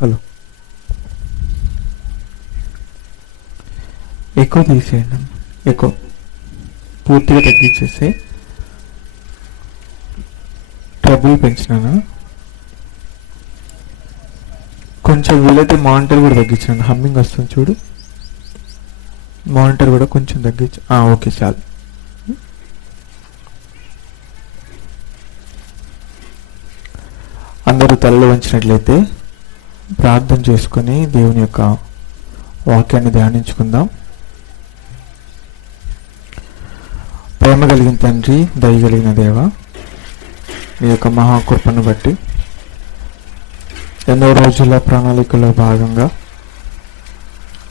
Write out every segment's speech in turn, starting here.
Hello, ఎక్కువ తీసేయండి. ఎక్కువ పూర్తిగా తగ్గించేసి ట్రబుల్ పెంచినాను. కొంచెం వీలైతే మానిటర్ కూడా తగ్గించాను. హమ్మింగ్ వస్తుంది చూడు, మానిటర్ కూడా కొంచెం తగ్గించు. ఓకే, చాలు. అందరూ తలలు వంచినట్లయితే ప్రార్థన చేసుకొని దేవుని యొక్క వాక్యాన్ని ధ్యానించుకుందాం. ప్రేమ కలిగిన తండ్రి, దయగలిగిన దేవ, మీ యొక్క మహాకృపను బట్టి ఎన్నో రోజుల ప్రణాళికలో భాగంగా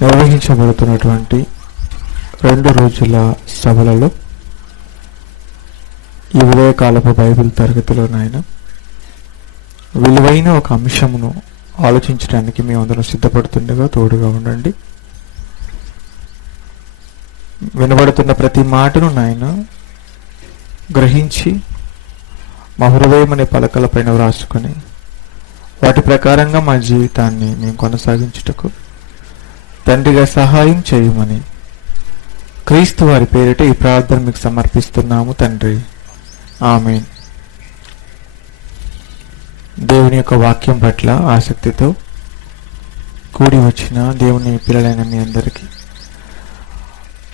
నిర్వహించబడుతున్నటువంటి 2 రోజుల సభలలో ఈ ఉదయకాలపు బైబిల్ తరగతిలో నాయన విలువైన ఒక అంశమును ఆలోచించడానికి మేమందరం సిద్ధపడుతుండగా తోడుగా ఉండండి. వినబడుతున్న ప్రతి మాటను నాయన గ్రహించి మా హృదయం అనే పలకల పైన వ్రాసుకొని వాటి ప్రకారంగా మా జీవితాన్ని మేము కొనసాగించుటకు తండ్రిగా సహాయం చేయమని క్రీస్తు వారి పేరిట ఈ ప్రార్థన మీకు సమర్పిస్తున్నాము తండ్రి. ఆమేన్. దేవుని యొక్క వాక్యం పట్ల ఆసక్తితో కూడి వచ్చిన దేవుని పిల్లలైన మీ అందరికీ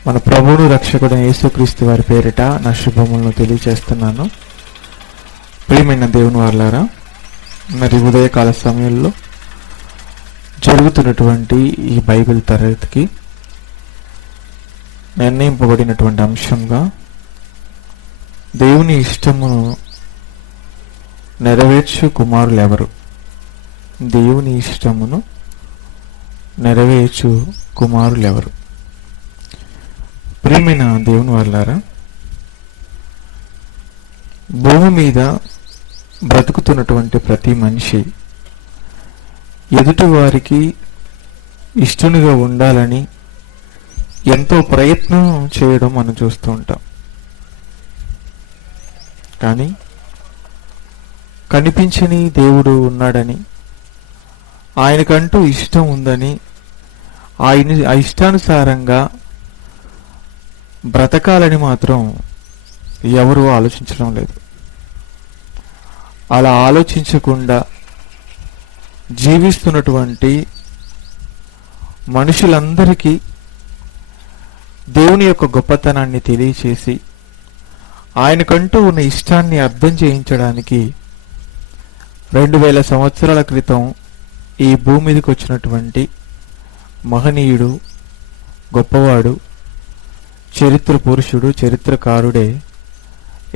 మన ప్రభువును రక్షకుడైన యేసుక్రీస్తు వారి పేరిట నా శుభములను తెలియజేస్తున్నాను. ప్రియమైన దేవుని వారలారా, మరి ఉదయకాల సమయంలో జరుగుతున్నటువంటి ఈ బైబిల్ తరగతికి నిర్ణయింపబడినటువంటి అంశంగా దేవుని ఇష్టమును నెరవేర్చు కుమారులు ఎవరు? దేవుని ఇష్టమును నెరవేర్చు కుమారులు ఎవరు? ప్రియమైన దేవుని వారలారా, భూమి మీద బ్రతుకుతున్నటువంటి ప్రతి మనిషి ఎదుటి వారికి ఇష్టనుగా ఉండాలని ఎంతో ప్రయత్నం చేయడం మనం చూస్తూ ఉంటాం. కానీ కనిపించని దేవుడు ఉన్నాడని, ఆయనకంటూ ఇష్టం ఉందని, ఆ ఇష్టానుసారంగా బ్రతకాలని మాత్రం ఎవరూ ఆలోచించడం లేదు. అలా ఆలోచించకుండా జీవిస్తున్నటువంటి మనుషులందరికీ దేవుని యొక్క గొప్పతనాన్ని తెలియచేసి ఆయనకంటూ ఉన్న ఇష్టాన్ని అర్థం చేయించడానికి 2000 సంవత్సరాల క్రితం ఈ భూమి మీదకి వచ్చినటువంటి మహనీయుడు, గొప్పవాడు, చరిత్ర పురుషుడు, చరిత్రకారుడే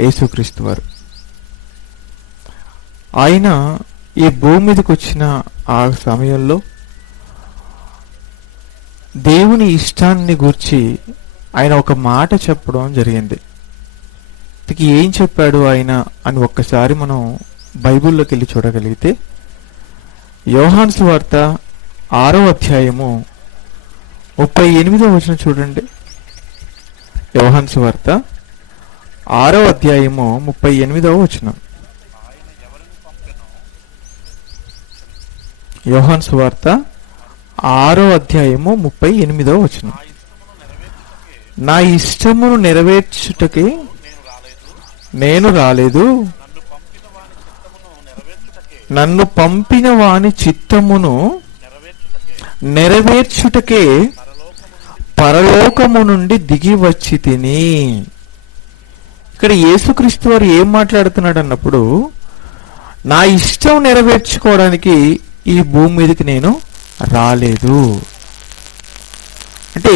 యేసుక్రీస్తు వారు. ఆయన ఈ భూమి మీదకి వచ్చిన ఆ సమయంలో దేవుని ఇష్టాన్ని గూర్చి ఆయన ఒక మాట చెప్పడం జరిగింది. ఏం చెప్పాడు ఆయన అని ఒక్కసారి మనం బైబిల్లోకి వెళ్ళి చూడగలిగితే, యోహాను సువార్త 6వ అధ్యాయము 38వ వచనం చూడండి. యోహాను సువార్త 6వ అధ్యాయము 38వ వచనం. యోహాను సువార్త 6వ అధ్యాయము 38వ వచనం. నా ఇష్టమును నెరవేర్చుటకే నేను రాలేదు, నన్ను పంపిన వాని చిత్తమును నెరవేర్చుటకే పరలోకము నుండి దిగి వచ్చి తిని. ఇక్కడ యేసుక్రీస్తు వారు ఏం మాట్లాడుతున్నాడు అన్నప్పుడు, నా ఇష్టం నెరవేర్చుకోవడానికి ఈ భూమి మీదకి నేను రాలేదు అంటే,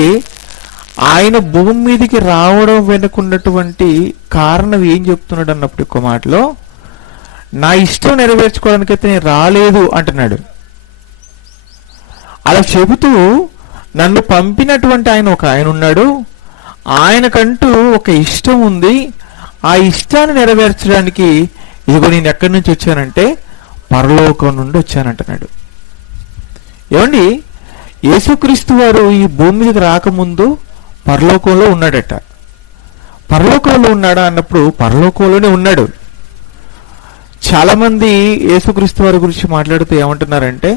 ఆయన భూమి మీదకి రావడం వెనుకున్నటువంటి కారణం ఏం చెప్తున్నాడు అన్నప్పుడు ఒక మాటలో, నా ఇష్టం నెరవేర్చుకోవడానికైతే నేను రాలేదు అంటున్నాడు. అలా చెబుతూ నన్ను పంపినటువంటి ఆయన ఉన్నాడు, ఆయనకంటూ ఒక ఇష్టం ఉంది, ఆ ఇష్టాన్ని నెరవేర్చడానికి ఇదిగో నేను ఎక్కడి నుంచి వచ్చానంటే పరలోకం నుండి వచ్చానంటున్నాడు. ఏమండి, యేసుక్రీస్తు వారు ఈ భూమి మీదకి రాకముందు పరలోకంలో ఉన్నాడట. పరలోకంలో ఉన్నాడా అన్నప్పుడు పరలోకంలోనే ఉన్నాడు. చాలా మంది యేసుక్రీస్తు వారి గురించి మాట్లాడుతూ ఏమంటున్నారంటే,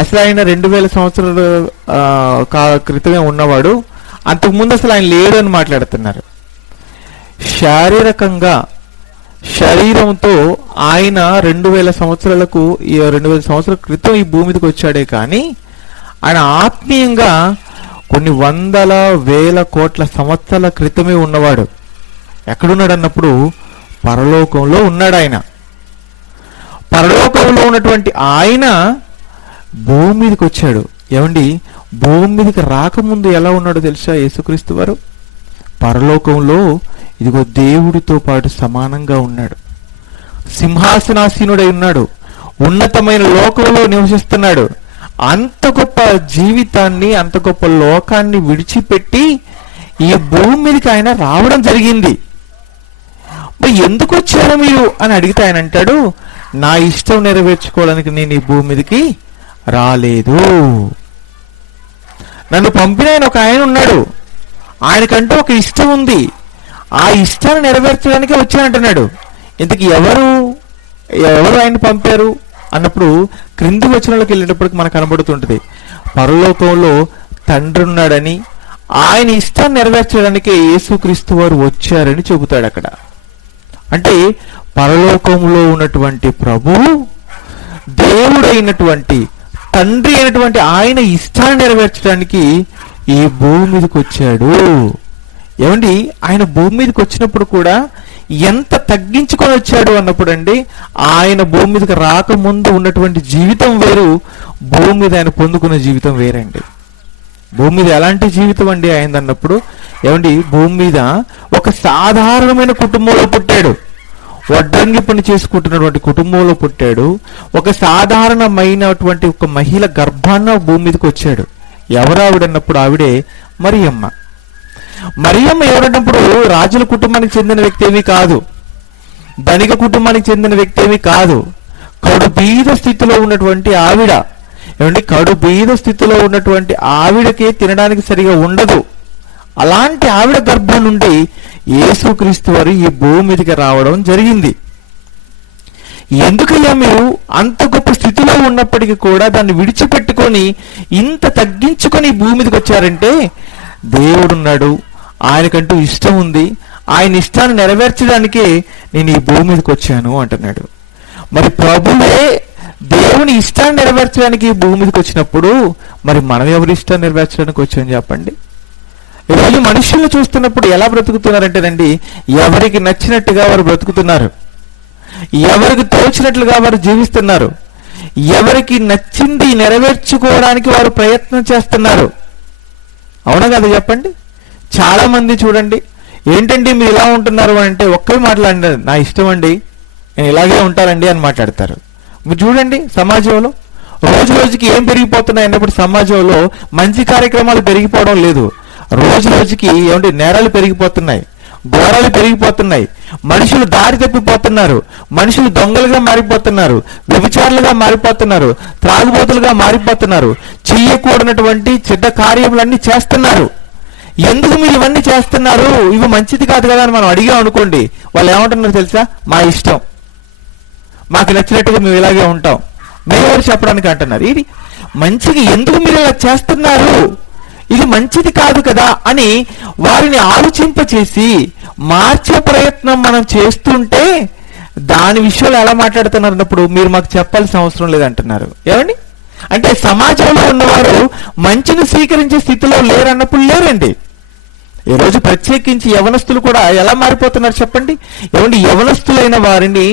అసలు ఆయన 2000 సంవత్సరాల క్రితమే ఉన్నవాడు, అంతకుముందు అసలు ఆయన లేడు అని మాట్లాడుతున్నారు. శారీరకంగా శరీరంతో ఆయన 2000 సంవత్సరాలకు 2000 సంవత్సరాల క్రితం ఈ భూమి మీదకి వచ్చాడే కానీ ఆయన ఆత్మీయంగా కొన్ని వందల వేల కోట్ల సంవత్సరాల క్రితమే ఉన్నవాడు. ఎక్కడున్నాడు అన్నప్పుడు పరలోకంలో ఉన్నాడు. ఆయన పరలోకంలో ఉన్నటువంటి ఆయన భూమి మీదకి వచ్చాడు. ఏమండి, భూమి మీదకి రాకముందు ఎలా ఉన్నాడో తెలుసా? యేసుక్రీస్తు వారు పరలోకంలో ఇదిగో దేవుడితో పాటు సమానంగా ఉన్నాడు, సింహాసనాసీనుడై ఉన్నాడు, ఉన్నతమైన లోకంలో నివసిస్తున్నాడు. అంత గొప్ప జీవితాన్ని, అంత గొప్ప లోకాన్ని విడిచిపెట్టి ఈ భూమి మీదకి ఆయన రావడం జరిగింది. మరి ఎందుకు వచ్చారు మీరు అని అడిగితే ఆయన అంటాడు, నా ఇష్టం నెరవేర్చుకోవడానికి నేను ఈ భూమి మీదకి రాలేదు. నన్ను పంపిన ఆయన ఒక ఆయన ఉన్నాడు, ఆయనకంటూ ఒక ఇష్టం ఉంది, ఆ ఇష్టాన్ని నెరవేర్చడానికే వచ్చానంటున్నాడు. ఇంతకీ ఎవరు ఆయన పంపారు అన్నప్పుడు క్రింది వచనంలోకి వెళ్ళేటప్పటికి మనకు కనబడుతుంటది, పరలోకంలో తండ్రి ఉన్నాడని, ఆయన ఇష్టాన్ని నెరవేర్చడానికే యేసుక్రీస్తు వారు వచ్చారని చెబుతాడు అక్కడ. అంటే పరలోకంలో ఉన్నటువంటి ప్రభువు, దేవుడైనటువంటి తండ్రి అయినటువంటి ఆయన ఇష్టాన్ని నెరవేర్చడానికి ఈ భూమి మీదకి వచ్చాడు. ఏమండి, ఆయన భూమి మీదకి వచ్చినప్పుడు కూడా ఎంత తగ్గించుకొని వచ్చాడు అన్నప్పుడు అండి, ఆయన భూమి మీదకి రాకముందు ఉన్నటువంటి జీవితం వేరు, భూమి మీద ఆయన పొందుకున్న జీవితం వేరండి. భూమి మీద ఎలాంటి జీవితం అండి ఆయన అన్నప్పుడు, ఏమండి, భూమి మీద ఒక సాధారణమైన కుటుంబంలో పుట్టాడు, వడ్రంగి పని చేసుకుంటున్నటువంటి కుటుంబంలో పుట్టాడు. ఒక సాధారణమైనటువంటి ఒక మహిళ గర్భాన్న భూమి మీదకి వచ్చాడు. ఎవరు ఆవిడన్నప్పుడు ఆవిడే మరియమ్మ. మరియమ్మ ఎవరన్నప్పుడు రాజుల కుటుంబానికి చెందిన వ్యక్తి ఏమీ కాదు, ధనిక కుటుంబానికి చెందిన వ్యక్తి ఏమీ కాదు. కడు బీద స్థితిలో ఉన్నటువంటి ఆవిడ. ఏమండి, కడు బీద స్థితిలో ఉన్నటువంటి ఆవిడకి తినడానికి సరిగా ఉండదు. అలాంటి ఆవిడ గర్భం నుండి యేసుక్రీస్తు వారు ఈ భూమి మీదకి రావడం జరిగింది. ఎందుకయ్యా మీరు అంత గొప్ప స్థితిలో ఉన్నప్పటికీ కూడా దాన్ని విడిచిపెట్టుకొని ఇంత తగ్గించుకొని ఈ భూమి మీదకి వచ్చారంటే, దేవుడున్నాడు, ఆయనకంటూ ఇష్టం ఉంది, ఆయన ఇష్టాన్ని నెరవేర్చడానికే నేను ఈ భూమి మీదకి వచ్చాను అంటున్నాడు. మరి ప్రభువే దేవుని ఇష్టాన్ని నెరవేర్చడానికి ఈ భూమి మీదకి వచ్చినప్పుడు మరి మనం ఎవరి ఇష్టాన్ని నెరవేర్చడానికి వచ్చామని చెప్పండి. ఈరోజు మనుషులను చూస్తున్నప్పుడు ఎలా బ్రతుకుతున్నారంటేనండి, ఎవరికి నచ్చినట్టుగా వారు బ్రతుకుతున్నారు, ఎవరికి తోచినట్లుగా వారు జీవిస్తున్నారు, ఎవరికి నచ్చింది నెరవేర్చుకోవడానికి వారు ప్రయత్నం చేస్తున్నారు. అవునా కదా చెప్పండి? చాలా మంది చూడండి, ఏంటండి మీరు ఇలా ఉంటున్నారు అంటే ఒక్కరి మాట్లాడినారు, నా ఇష్టం అండి, నేను ఇలాగే ఉంటానండి అని మాట్లాడతారు. మీరు చూడండి, సమాజంలో రోజు రోజుకి ఏం పెరిగిపోతున్నాయి అన్నప్పుడు సమాజంలో మంచి కార్యక్రమాలు పెరిగిపోవడం లేదు. రోజు రోజుకి ఏమంటే నేరాలు పెరిగిపోతున్నాయి, ఘోరాలు పెరిగిపోతున్నాయి, మనుషులు దారి తప్పిపోతున్నారు, మనుషులు దొంగలుగా మారిపోతున్నారు, వ్యభిచారులుగా మారిపోతున్నారు, త్రాగుబోతులుగా మారిపోతున్నారు, చెయ్యకూడనటువంటి చెడ్డ కార్యములన్నీ చేస్తున్నారు. ఎందుకు మీరు ఇవన్నీ చేస్తున్నారు, ఇవి మంచిది కాదు కదా అని మనం అడిగాం అనుకోండి, వాళ్ళు ఏమంటున్నారు తెలుసా? మా ఇష్టం, మాకు నచ్చినట్టుగా మేము ఇలాగే ఉంటాం, మేమెవరు చెప్పడానికి అంటున్నారు. ఇది మంచిగా ఎందుకు మీరు ఇలా చేస్తున్నారు, ఇది మంచిది కాదు కదా అని వారిని ఆలోచింపచేసి మార్చే ప్రయత్నం మనం చేస్తుంటే దాని విషయంలో ఎలా మాట్లాడుతున్నారు అన్నప్పుడు మీరు మాకు చెప్పాల్సిన అవసరం లేదంటున్నారు. ఏమండి, అంటే సమాజంలో ఉన్నవారు మంచిని స్వీకరించే స్థితిలో లేరన్నప్పుడు లేరండి. ఈరోజు ప్రత్యేకించి యవనస్తులు కూడా ఎలా మారిపోతున్నారు చెప్పండి. ఏమండి, యవనస్తులైన వారిని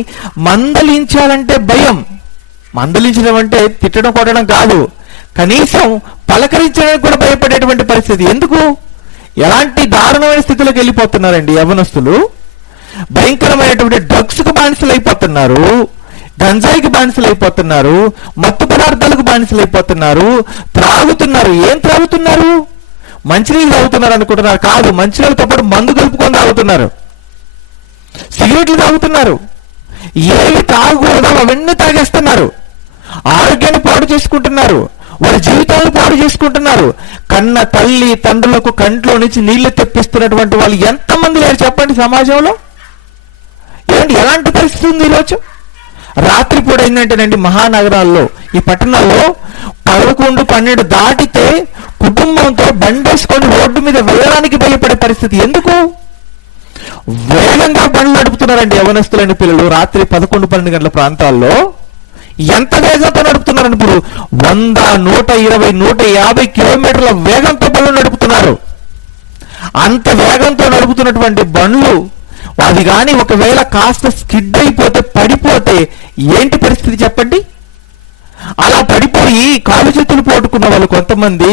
మందలించాలంటే భయం. మందలించడం అంటే తిట్టడం కొట్టడం కాదు, కనీసం పలకరించడానికి కూడా భయపడేటువంటి పరిస్థితి. ఎందుకు? ఎలాంటి దారుణమైన స్థితిలోకి వెళ్ళిపోతున్నారండి యవనస్తులు. భయంకరమైనటువంటి డ్రగ్స్ కు బానిసలు అయిపోతున్నారు, గంజాయికి బానిసలు అయిపోతున్నారు, మత్తు పదార్థాలకు బానిసలు అయిపోతున్నారు, త్రాగుతున్నారు. ఏం త్రాగుతున్నారు? మంచినీళ్ళు తాగుతున్నారు అనుకుంటున్నారు, కాదు, మంచినీళ్ళతో పాటు మందు కలుపుకొని తాగుతున్నారు, సిగరెట్లు తాగుతున్నారు, ఏవి తాగకూడదో అవన్నీ తాగేస్తున్నారు, ఆరోగ్యాన్ని పాడు చేసుకుంటున్నారు, వారి జీవితాలను పాడు చేసుకుంటున్నారు. కన్న తల్లి తండ్రులకు కంట్లో నుంచి నీళ్లు తెప్పిస్తున్నటువంటి వాళ్ళు ఎంతమంది లేరు చెప్పండి సమాజంలో. ఏమండి, ఎలాంటి పరిస్థితి ఉంది ఈరోజు? రాత్రిపూట ఏంటంటేనండి, మహానగరాల్లో, ఈ పట్టణాల్లో 11-12 దాటితే కుటుంబంతో బండేసుకొని రోడ్డు మీద వెళ్ళడానికి భయపడే పరిస్థితి. ఎందుకు? వేగంగా బండ్లు నడుపుతున్నారండి యవనస్తులైన పిల్లలు. రాత్రి 11-12 గంటల ప్రాంతాల్లో ఎంత వేగంతో నడుపుతున్నారని, ఇప్పుడు 100, 120, 150 కిలోమీటర్ల వేగంతో బండ్లు నడుపుతున్నారు. అంత వేగంతో నడుపుతున్నటువంటి బండ్లు అది కానీ ఒకవేళ కాస్త స్కిడ్ అయిపోతే, పడిపోతే ఏంటి పరిస్థితి చెప్పండి? అలా పడిపోయి కాలు చేతులు పోగొట్టుకున్న వాళ్ళు కొంతమంది,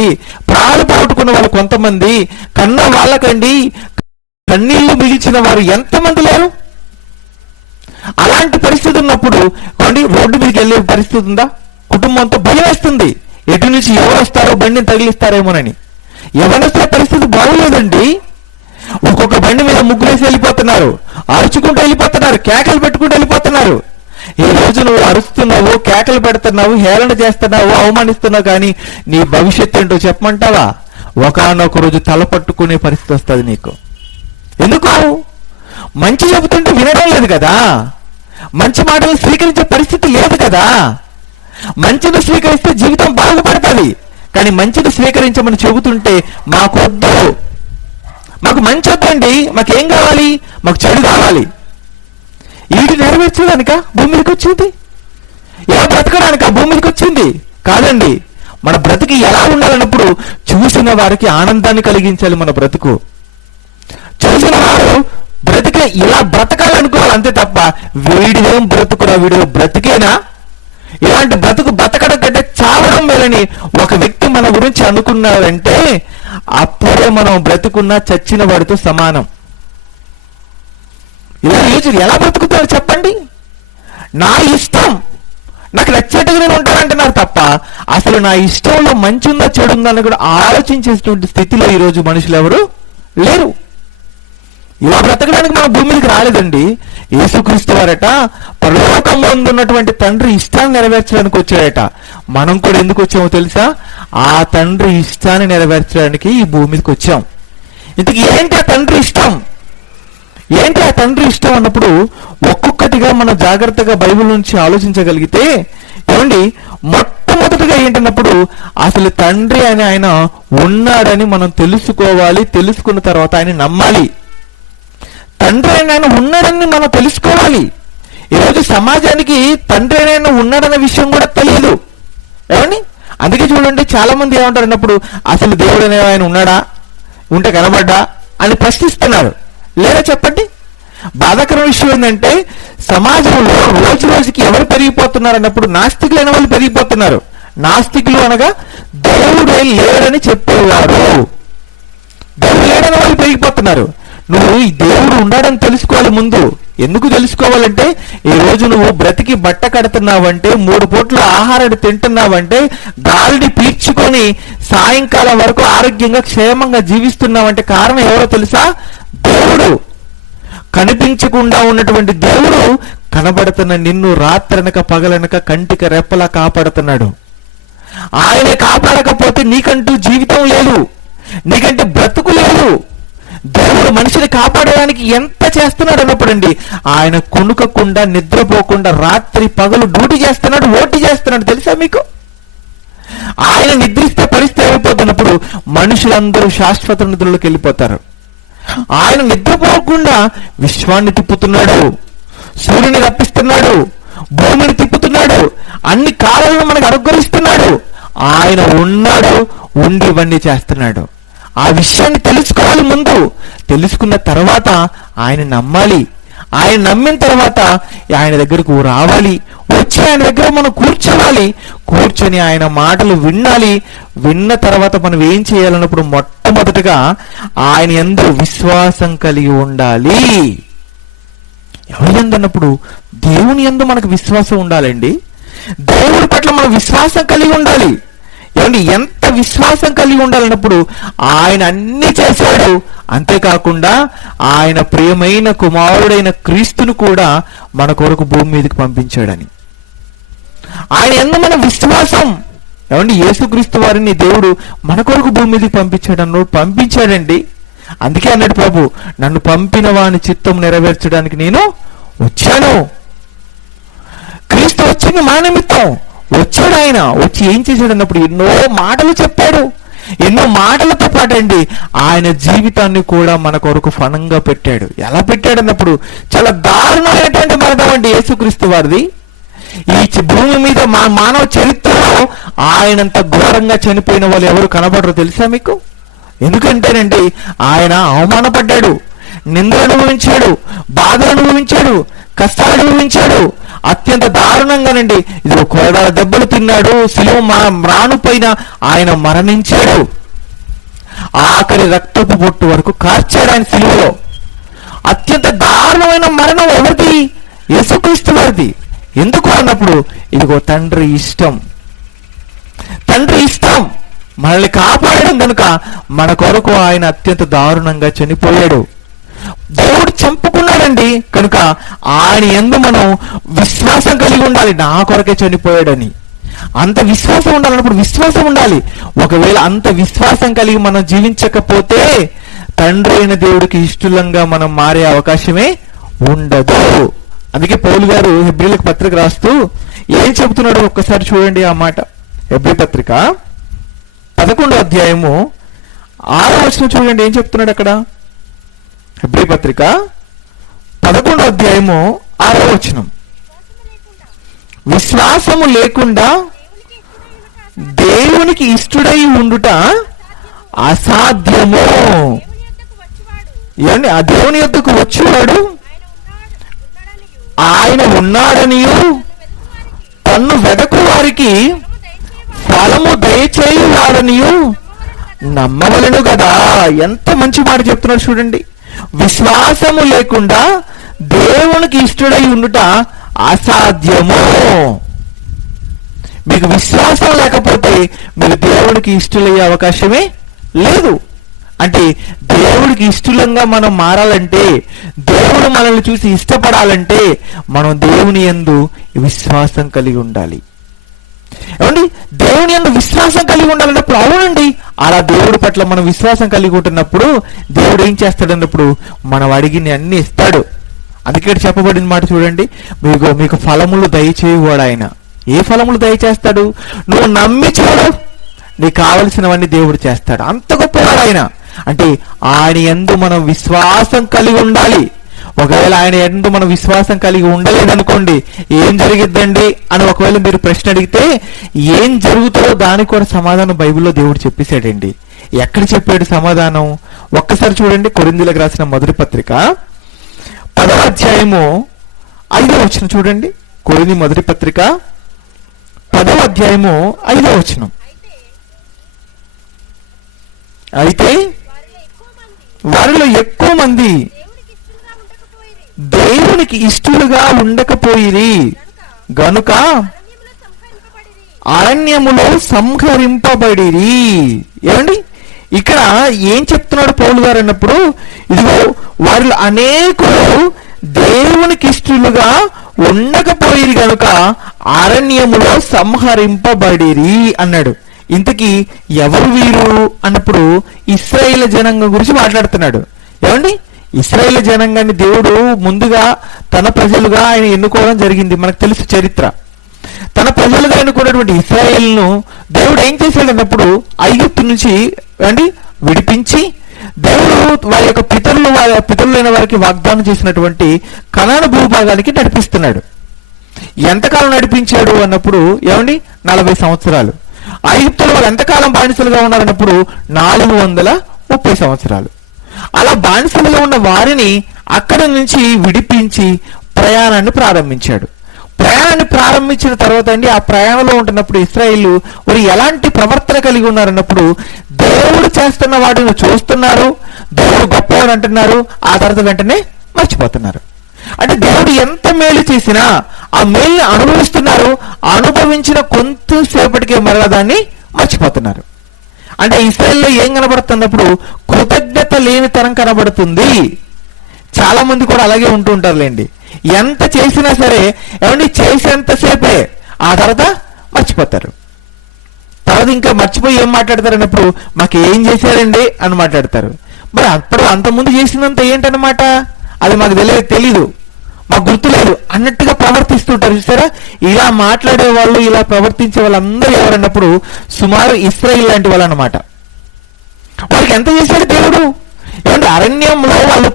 ప్రాణాలు పోగొట్టుకున్న వాళ్ళు కొంతమంది, కన్న వాళ్ళకండి కన్నీళ్లు మిగిల్చిన వారు ఎంతమంది లేరు? అలాంటి పరిస్థితి ఉన్నప్పుడు రోడ్డు మీదకి వెళ్ళే పరిస్థితి ఉందా? కుటుంబంతో భయం వేస్తుంది, ఎటు నుంచి ఎవరు వస్తారో బండిని తగిలిస్తారేమోనని. యవనస్తుల పరిస్థితి బాగోలేదండి. ఒక్కొక్క బండి మీద ముగ్గురేసి వెళ్ళిపోతున్నారు, అరుచుకుంటూ వెళ్ళిపోతున్నారు, కేకలు పెట్టుకుంటూ వెళ్ళిపోతున్నారు. ఈ రోజు నువ్వు అరుస్తున్నావు, కేకలు పెడుతున్నావు, హేళన చేస్తున్నావు, అవమానిస్తున్నావు, కానీ నీ భవిష్యత్తు ఏంటో చెప్పమంటావా? ఒకనొక రోజు తల పట్టుకునే పరిస్థితి వస్తుంది నీకు. ఎందుకు? మంచి చెబుతుంటే వినడం లేదు కదా, మంచి మాటలు స్వీకరించే పరిస్థితి లేదు కదా. మంచిని స్వీకరిస్తే జీవితం బాగుపడుతుంది, కానీ మంచిని స్వీకరించమని చెబుతుంటే మాకొద్దు, మాకు మంచి వద్దండి, మాకేం కావాలి? మాకు చెడు కావాలి. వీటి నెరవేర్చడానిక భూమి మీదకి వచ్చింది? ఎలా బ్రతకడానిక భూమి మీదకి వచ్చింది? కాదండి. మన బ్రతికి ఎలా ఉండాలన్నప్పుడు చూసిన వారికి ఆనందాన్ని కలిగించాలి. మన బ్రతుకు చూసిన వారు బ్రతికే ఇలా బ్రతకాలనుకోవాలి అంతే తప్ప వీడిదేం బ్రతుకురా, వీడియో బ్రతికేనా, ఇలాంటి బ్రతుకు బ్రతకడం కంటే చావడం మేలని ఒక వ్యక్తి మన గురించి అనుకున్నారంటే అప్పుడే మనం బ్రతుకున్నా చచ్చిన వాడితో సమానం. ఇలా ఎలా బ్రతుకుతారు చెప్పండి? నా ఇష్టం, నాకు నచ్చేట్టుగా నేను ఉంటానంటున్నారు తప్ప అసలు నా ఇష్టంలో మంచి ఉందా చెడు ఉందా అని కూడా ఆలోచించేటువంటి స్థితిలో ఈరోజు మనుషులు ఎవరు లేరు. ఇలా బ్రతకడానికి మన భూమి మీదకి రాలేదండి. యేసుక్రీస్తు వారట పరలోకంలో ఉన్నటువంటి తండ్రి ఇష్టాన్ని నెరవేర్చడానికి వచ్చాడట. మనం కూడా ఎందుకు వచ్చామో తెలుసా? ఆ తండ్రి ఇష్టాన్ని నెరవేర్చడానికి ఈ భూమి మీదకి వచ్చాం. ఇంతకీ ఏంటి ఆ తండ్రి ఇష్టం? ఏంటి ఆ తండ్రి ఇష్టం అన్నప్పుడు ఒక్కొక్కటిగా మనం జాగ్రత్తగా బైబిల్ నుంచి ఆలోచించగలిగితే ఏమండి, మొట్టమొదటిగా ఏంటన్నప్పుడు అసలు తండ్రి అని ఆయన ఉన్నాడని మనం తెలుసుకోవాలి. తెలుసుకున్న తర్వాత ఆయన నమ్మాలి. తండ్రి అయిన ఆయన ఉన్నాడని మనం తెలుసుకోవాలి. ఈరోజు సమాజానికి తండ్రి అయిన ఆయన ఉన్నాడనే విషయం కూడా తెలియదు. ఏమండి, అందుకే చూడండి చాలా మంది ఏమంటారు అన్నప్పుడు అసలు దేవుడు అనే ఆయన ఉన్నాడా, ఉంటే కనబడ్డా అని ప్రశ్నిస్తున్నారు. లేదా చెప్పండి? బాధాకరమైన విషయం ఏంటంటే సమాజంలో రోజు రోజుకి ఎవరు పెరిగిపోతున్నారు అన్నప్పుడు నాస్తికులైన వాళ్ళు పెరిగిపోతున్నారు. నాస్తికులు అనగా దేవుడే లేడని చెప్పేవారు, దేవుడు లేడని వాళ్ళు పెరిగిపోతున్నారు. నువ్వు ఈ దేవుడు ఉన్నాడని తెలుసుకోవాలి. ముందు ఎందుకు తెలుసుకోవాలంటే ఈ రోజు నువ్వు బ్రతికి బట్ట కడుతున్నావంటే, 3 పూట్ల ఆహారాన్ని తింటున్నావంటే, గాలిని పీల్చుకొని సాయంకాలం వరకు ఆరోగ్యంగా క్షేమంగా జీవిస్తున్నావంటే కారణం ఎవరో తెలుసా? దేవుడు. కనిపించకుండా ఉన్నటువంటి దేవుడు కనబడుతున్న నిన్ను రాత్రనక పగలనక కంటికి రెప్పలా కాపాడుతున్నాడు. ఆయన కాపాడకపోతే నీకంటూ జీవితం లేదు, నీకంటే బ్రతుకు లేదు. దేవుడు మనిషిని కాపాడడానికి ఎంత చేస్తున్నాడు అన్నప్పుడు అండి, ఆయన కొనుకకుండా నిద్రపోకుండా రాత్రి పగలు డ్యూటీ చేస్తున్నాడు, ఓటీ చేస్తున్నాడు. తెలుసా మీకు? ఆయన నిద్రిస్తే పరిస్థితి అయిపోతున్నప్పుడు మనుషులందరూ శాశ్వత నిద్రలోకి వెళ్ళిపోతారు. ఆయన నిద్రపోకుండా విశ్వాన్ని తిప్పుతున్నాడు, సూర్యుని రప్పిస్తున్నాడు, భూమిని తిప్పుతున్నాడు, అన్ని కాలాలను మనకు అనుగ్రహిస్తున్నాడు. ఆయన ఉన్నాడు, ఉండి ఇవన్నీ చేస్తున్నాడు. ఆ విషయాన్ని తెలుసుకోవాలి. ముందు తెలుసుకున్న తర్వాత ఆయన నమ్మాలి. ఆయన నమ్మిన తర్వాత ఆయన దగ్గరకు రావాలి, వచ్చి ఆయన దగ్గర మనం కూర్చోవాలి, కూర్చొని ఆయన మాటలు వినాలి. విన్న తర్వాత మనం ఏం చేయాలన్నప్పుడు మొట్టమొదటిగా ఆయన యందు విశ్వాసం కలిగి ఉండాలి. ఎవరి యందు అన్నప్పుడు దేవుని యందు మనకు విశ్వాసం ఉండాలండి. దేవుడి పట్ల మనం విశ్వాసం కలిగి ఉండాలి. ఏమండి, ఎంత విశ్వాసం కలిగి ఉండాలన్నప్పుడు ఆయన అన్ని చేశాడు. అంతేకాకుండా ఆయన ప్రియమైన కుమారుడైన క్రీస్తును కూడా మన కొరకు భూమి మీదకి పంపించాడని ఆయన యందు మన విశ్వాసం. ఏమండి, యేసుక్రీస్తు వారిని దేవుడు మన కొరకు భూమి మీదకి పంపించాడండి. అందుకే అన్నాడు ప్రభు, నన్ను పంపిన వాని చిత్తం నెరవేర్చడానికి నేను వచ్చాను. క్రీస్తు వచ్చింది మన నిమిత్తం, వచ్చాడు. ఆయన వచ్చి ఏం చేశాడు అన్నప్పుడు ఎన్నో మాటలు చెప్పాడు. ఎన్నో మాటలతో పాటు అండి ఆయన జీవితాన్ని కూడా మన కొరకు ఫలంగా పెట్టాడు. ఎలా పెట్టాడు అన్నప్పుడు చాలా దారుణమైనటువంటి మరణం అండి యేసుక్రీస్తు వారిది. ఈ భూమి మీద మానవ చరిత్రలో ఆయనంత ఘోరంగా చనిపోయిన వాళ్ళు ఎవరు కనబడరు తెలుసా మీకు? ఎందుకంటేనండి ఆయన అవమానపడ్డాడు, నిందలు అనుభవించాడు, బాధలు అనుభవించాడు, కష్టాలు అనుభవించాడు. అత్యంత దారుణంగానండి ఇది కొరడాల దెబ్బలు తిన్నాడు. శిలువ రానుపైన ఆయన మరణించాడు. ఆఖరి రక్తపు బొట్టు వరకు కార్చాడు ఆయన శిలువలో. అత్యంత దారుణమైన మరణం ఎవరిది? యేసుక్రీస్తు వారిది. ఎందుకు అన్నప్పుడు ఇదిగో తండ్రి ఇష్టం, తండ్రి ఇష్టం మనల్ని కాపాడడం కనుక మన కొరకు ఆయన అత్యంత దారుణంగా చనిపోయాడు. దేవుడు చంపుకున్నాడండి కనుక ఆయన యందు మనం విశ్వాసం కలిగి ఉండాలి. నా కొరకే చనిపోయాడని అంత విశ్వాసం ఉండాలన్నప్పుడు విశ్వాసం ఉండాలి. ఒకవేళ అంత విశ్వాసం కలిగి మనం జీవించకపోతే తండ్రి అయిన దేవుడికి ఇష్టంగా మనం మారే అవకాశమే ఉండదు. అందుకే పౌలు గారు హెబ్రీలకు పత్రిక రాస్తూ ఏం చెబుతున్నాడో ఒక్కసారి చూడండి ఆ మాట. హెబ్రీ పత్రిక 11వ అధ్యాయము 6వ వచనం చూడండి ఏం చెప్తున్నాడు అక్కడ. హెబ్రీ పత్రిక 11వ అధ్యాయము 6వ వచనం. విశ్వాసము లేకుండా దేవునికి ఇష్టడై ఉండుట అసాధ్యము. ఏమండి? ఆ దేవుని యొద్దకు వచ్చేవాడు ఆయన ఉన్నాడనియు తన్ను వెదకు వారికి ఫలము దయచేయువాడనియు నమ్మవలెను కదా. ఎంత మంచి మాట చెప్తున్నాడు చూడండి. విశ్వాసము లేకుండా దేవునికి ఇష్టడై ఉండుట అసాధ్యము. మీకు విశ్వాసం లేకపోతే మీరు దేవునికి ఇష్టలయ్యే అవకాశమే లేదు. అంటే దేవుడికి ఇష్టలంగా మనం మారాలంటే, దేవుడు మనల్ని చూసి ఇష్టపడాలంటే మనం దేవుని యందు విశ్వాసం కలిగి ఉండాలి. ఏమండి? దేవుని యందు విశ్వాసం కలిగి ఉండాలన్నప్పుడు అవునండి అలా దేవుడి పట్ల మనం విశ్వాసం కలిగి ఉంటున్నప్పుడు దేవుడు ఏం చేస్తాడన్నప్పుడు మనం అడిగిన అన్ని ఇస్తాడు. అందుకే చెప్పబడిన మాట చూడండి, మీకు ఫలములు దయచేయవాడు ఆయన. ఏ ఫలములు దయచేస్తాడు? నువ్వు నమ్మి చూడు, నీకు కావలసినవన్నీ దేవుడు చేస్తాడు. అంత గొప్పవాడు ఆయన. అంటే ఆయన యందు మనం విశ్వాసం కలిగి ఉండాలి. ఒకవేళ ఆయన యందు మనం విశ్వాసం కలిగి ఉండలేదనుకోండి ఏం జరిగిద్దండి అని ఒకవేళ మీరు ప్రశ్న అడిగితే ఏం జరుగుతుందో దానికి కూడా సమాధానం బైబిల్లో దేవుడు చెప్పేశాడండి. ఎక్కడ చెప్పాడు సమాధానం? ఒక్కసారి చూడండి. కొరింథీయులకు రాసిన మొదటి పత్రిక 10వ అధ్యాయము 5వ వచనం చూడండి. కొరింథీ మొదటి పత్రిక 10వ అధ్యాయము 5వ వచనం. అయితే వారిలో ఎక్కువ మంది దేవునికి ఇష్టలుగా ఉండకపోయిరి గనుక అరణ్యములో సంహరింపబడిరి. ఏమండి? ఇక్కడ ఏం చెప్తున్నాడు పౌలు గారు అన్నప్పుడు ఇదిగో వారిలో అనేకులు దేవునికి ఇష్టలుగా ఉండకపోయిరి గనుక అరణ్యములో సంహరింపబడిరి అన్నాడు. ఇంతకీ ఎవరు వీరు అన్నప్పుడు ఇశ్రాయేలు జనాంగం గురించి మాట్లాడుతున్నాడు. ఏమండి? ఇశ్రాయేలు జనాంగాన్ని దేవుడు ముందుగా తన ప్రజలుగా ఆయన ఎన్నుకోవడం జరిగింది. మనకు తెలుసు చరిత్ర. తన ప్రజలుగా ఎన్నుకున్నటువంటి ఇశ్రాయేలును దేవుడు ఏం చేశాడు అన్నప్పుడు ఐగుప్తు నుంచి విడిపించి దేవుడు వారి యొక్క పితరులైన వారికి వాగ్దానం చేసినటువంటి కనాను భూభాగానికి నడిపిస్తున్నాడు. ఎంతకాలం నడిపించాడు అన్నప్పుడు 40 సంవత్సరాలు. ఐగుప్తులో వాళ్ళు ఎంతకాలం బానిసలుగా ఉన్నారన్నప్పుడు 430 సంవత్సరాలు. అలా బానిసలుగా ఉన్న వారిని అక్కడ నుంచి విడిపించి ప్రయాణాన్ని ప్రారంభించాడు. ప్రయాణాన్ని ప్రారంభించిన తర్వాత ఆ ప్రయాణంలో ఉంటున్నప్పుడు ఇశ్రాయేలు వారు ఎలాంటి ప్రవర్తన కలిగి ఉన్నారన్నప్పుడు దేవుడు చేస్తున్న వాటిని చూస్తున్నారు, దేవుడు గొప్పవాడు అంటున్నారు, ఆ తర్వాత వెంటనే మర్చిపోతున్నారు. అంటే దేవుడు ఎంత మేలు చేసినా ఆ మేలుని అనుభవిస్తున్నారు, అనుభవించిన కొంతసేపటికే మరలా దాన్ని మర్చిపోతున్నారు. అంటే ఇశ్రాయేల్లో ఏం కనబడుతున్నప్పుడు కృతజ్ఞత లేని తరం కనబడుతుంది. చాలా మంది కూడా అలాగే ఉంటూ ఉంటారులేండి. ఎంత చేసినా సరే చేసేంతసేపే, ఆ తర్వాత మర్చిపోతారు. తర్వాత ఇంకా మర్చిపోయి ఏం మాట్లాడతారు అన్నప్పుడు మాకేం చేశారండి అని మాట్లాడతారు. మరి అప్పుడు అంతకుముందు చేసినంత ఏంటన్నమాట అది మాకు తెలీదు. మాకు గుర్తులేదు అన్నట్టుగా ప్రవర్తిస్తుంటారు చూసారా. ఇలా మాట్లాడే వాళ్ళు, ఇలా ప్రవర్తించే వాళ్ళందరూ ఎవరన్నప్పుడు సుమారు ఇశ్రాయేలు లాంటి వాళ్ళు అన్నమాట. వాళ్ళకి ఎంత చేశాడు దేవుడు? ఏమంటే అరణ్యంలో వాళ్ళు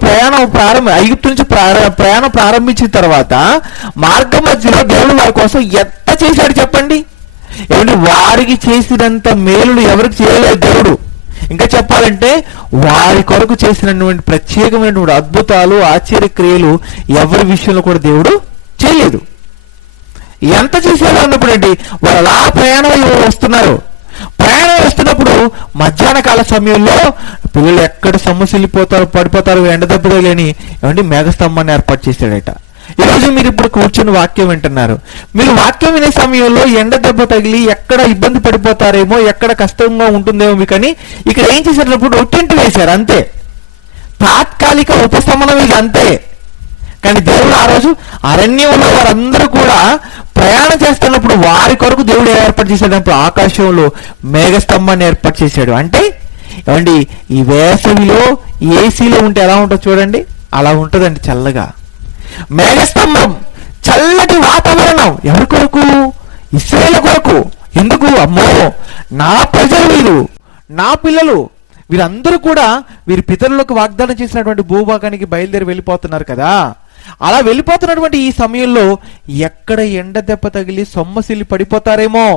ఐగుప్తు నుంచి ప్రయాణం ప్రారంభించిన తర్వాత మార్గం మధ్యలో దేవుడు వారి కోసం ఎంత చేశాడు చెప్పండి. ఏమంటే వారికి చేసినంత మేలులు ఎవరికి చేయలేదు దేవుడు. ఇంకా చెప్పాలంటే వారి కొరకు చేసినటువంటి ప్రత్యేకమైనటువంటి అద్భుతాలు, ఆశ్చర్యక్రియలు ఎవరి విషయంలో కూడా దేవుడు చేయలేదు. ఎంత చేశాడు అన్నప్పుడు అండి, వాళ్ళు అలా ప్రయాణం వస్తున్నప్పుడు మధ్యాహ్న కాల సమయంలో పిల్లలు ఎక్కడ సొమ్మసిల్లిపోతారు, పడిపోతారు, ఎండ దెబ్బ తగిలని ఏమంటే మేఘస్తంభాన్ని ఏర్పాటు చేశాడట. ఈరోజు మీరు ఇప్పుడు కూర్చొని వాక్యం వింటున్నారు. మీరు వాక్యం వినే సమయంలో ఎండ దెబ్బ తగిలి ఎక్కడ ఇబ్బంది పడిపోతారేమో, ఎక్కడ కష్టంగా ఉంటుందేమో మీకు అని ఇక్కడ ఏం చేసేటప్పుడు టెంట్ వేశారు అంతే. తాత్కాలిక ఉపశమనం ఇది అంతే. కానీ దేవుడు ఆ రోజు అరణ్యంలో వారందరూ కూడా ప్రయాణం చేస్తున్నప్పుడు వారి కొరకు దేవుడు ఏర్పాటు చేసేటప్పుడు ఆకాశంలో మేఘస్తంభాన్ని ఏర్పాటు చేశాడు. అంటే ఏమండి, ఈ వేసవిలో ఏసీలో ఉంటే ఎలా ఉంటుందో చూడండి, అలా ఉంటుందండి చల్లగా. మేఘస్తంభం, చల్లటి వాతావరణం ఎవరి కొరకు? ఇశ్రాయేలు కొరకు. ఎందుకు? అమ్మో, నా ప్రజలు వీరు, నా పిల్లలు, వీరందరూ కూడా వీరి పితరులకు వాగ్దానం చేసినటువంటి భూభాగానికి బయలుదేరి వెళ్ళిపోతున్నారు కదా. అలా వెళ్ళిపోతున్నటువంటి ఈ సమయంలో ఎక్కడ ఎండ దెబ్బ తగిలి సొమ్మసిల్లి పడిపోతారేమో,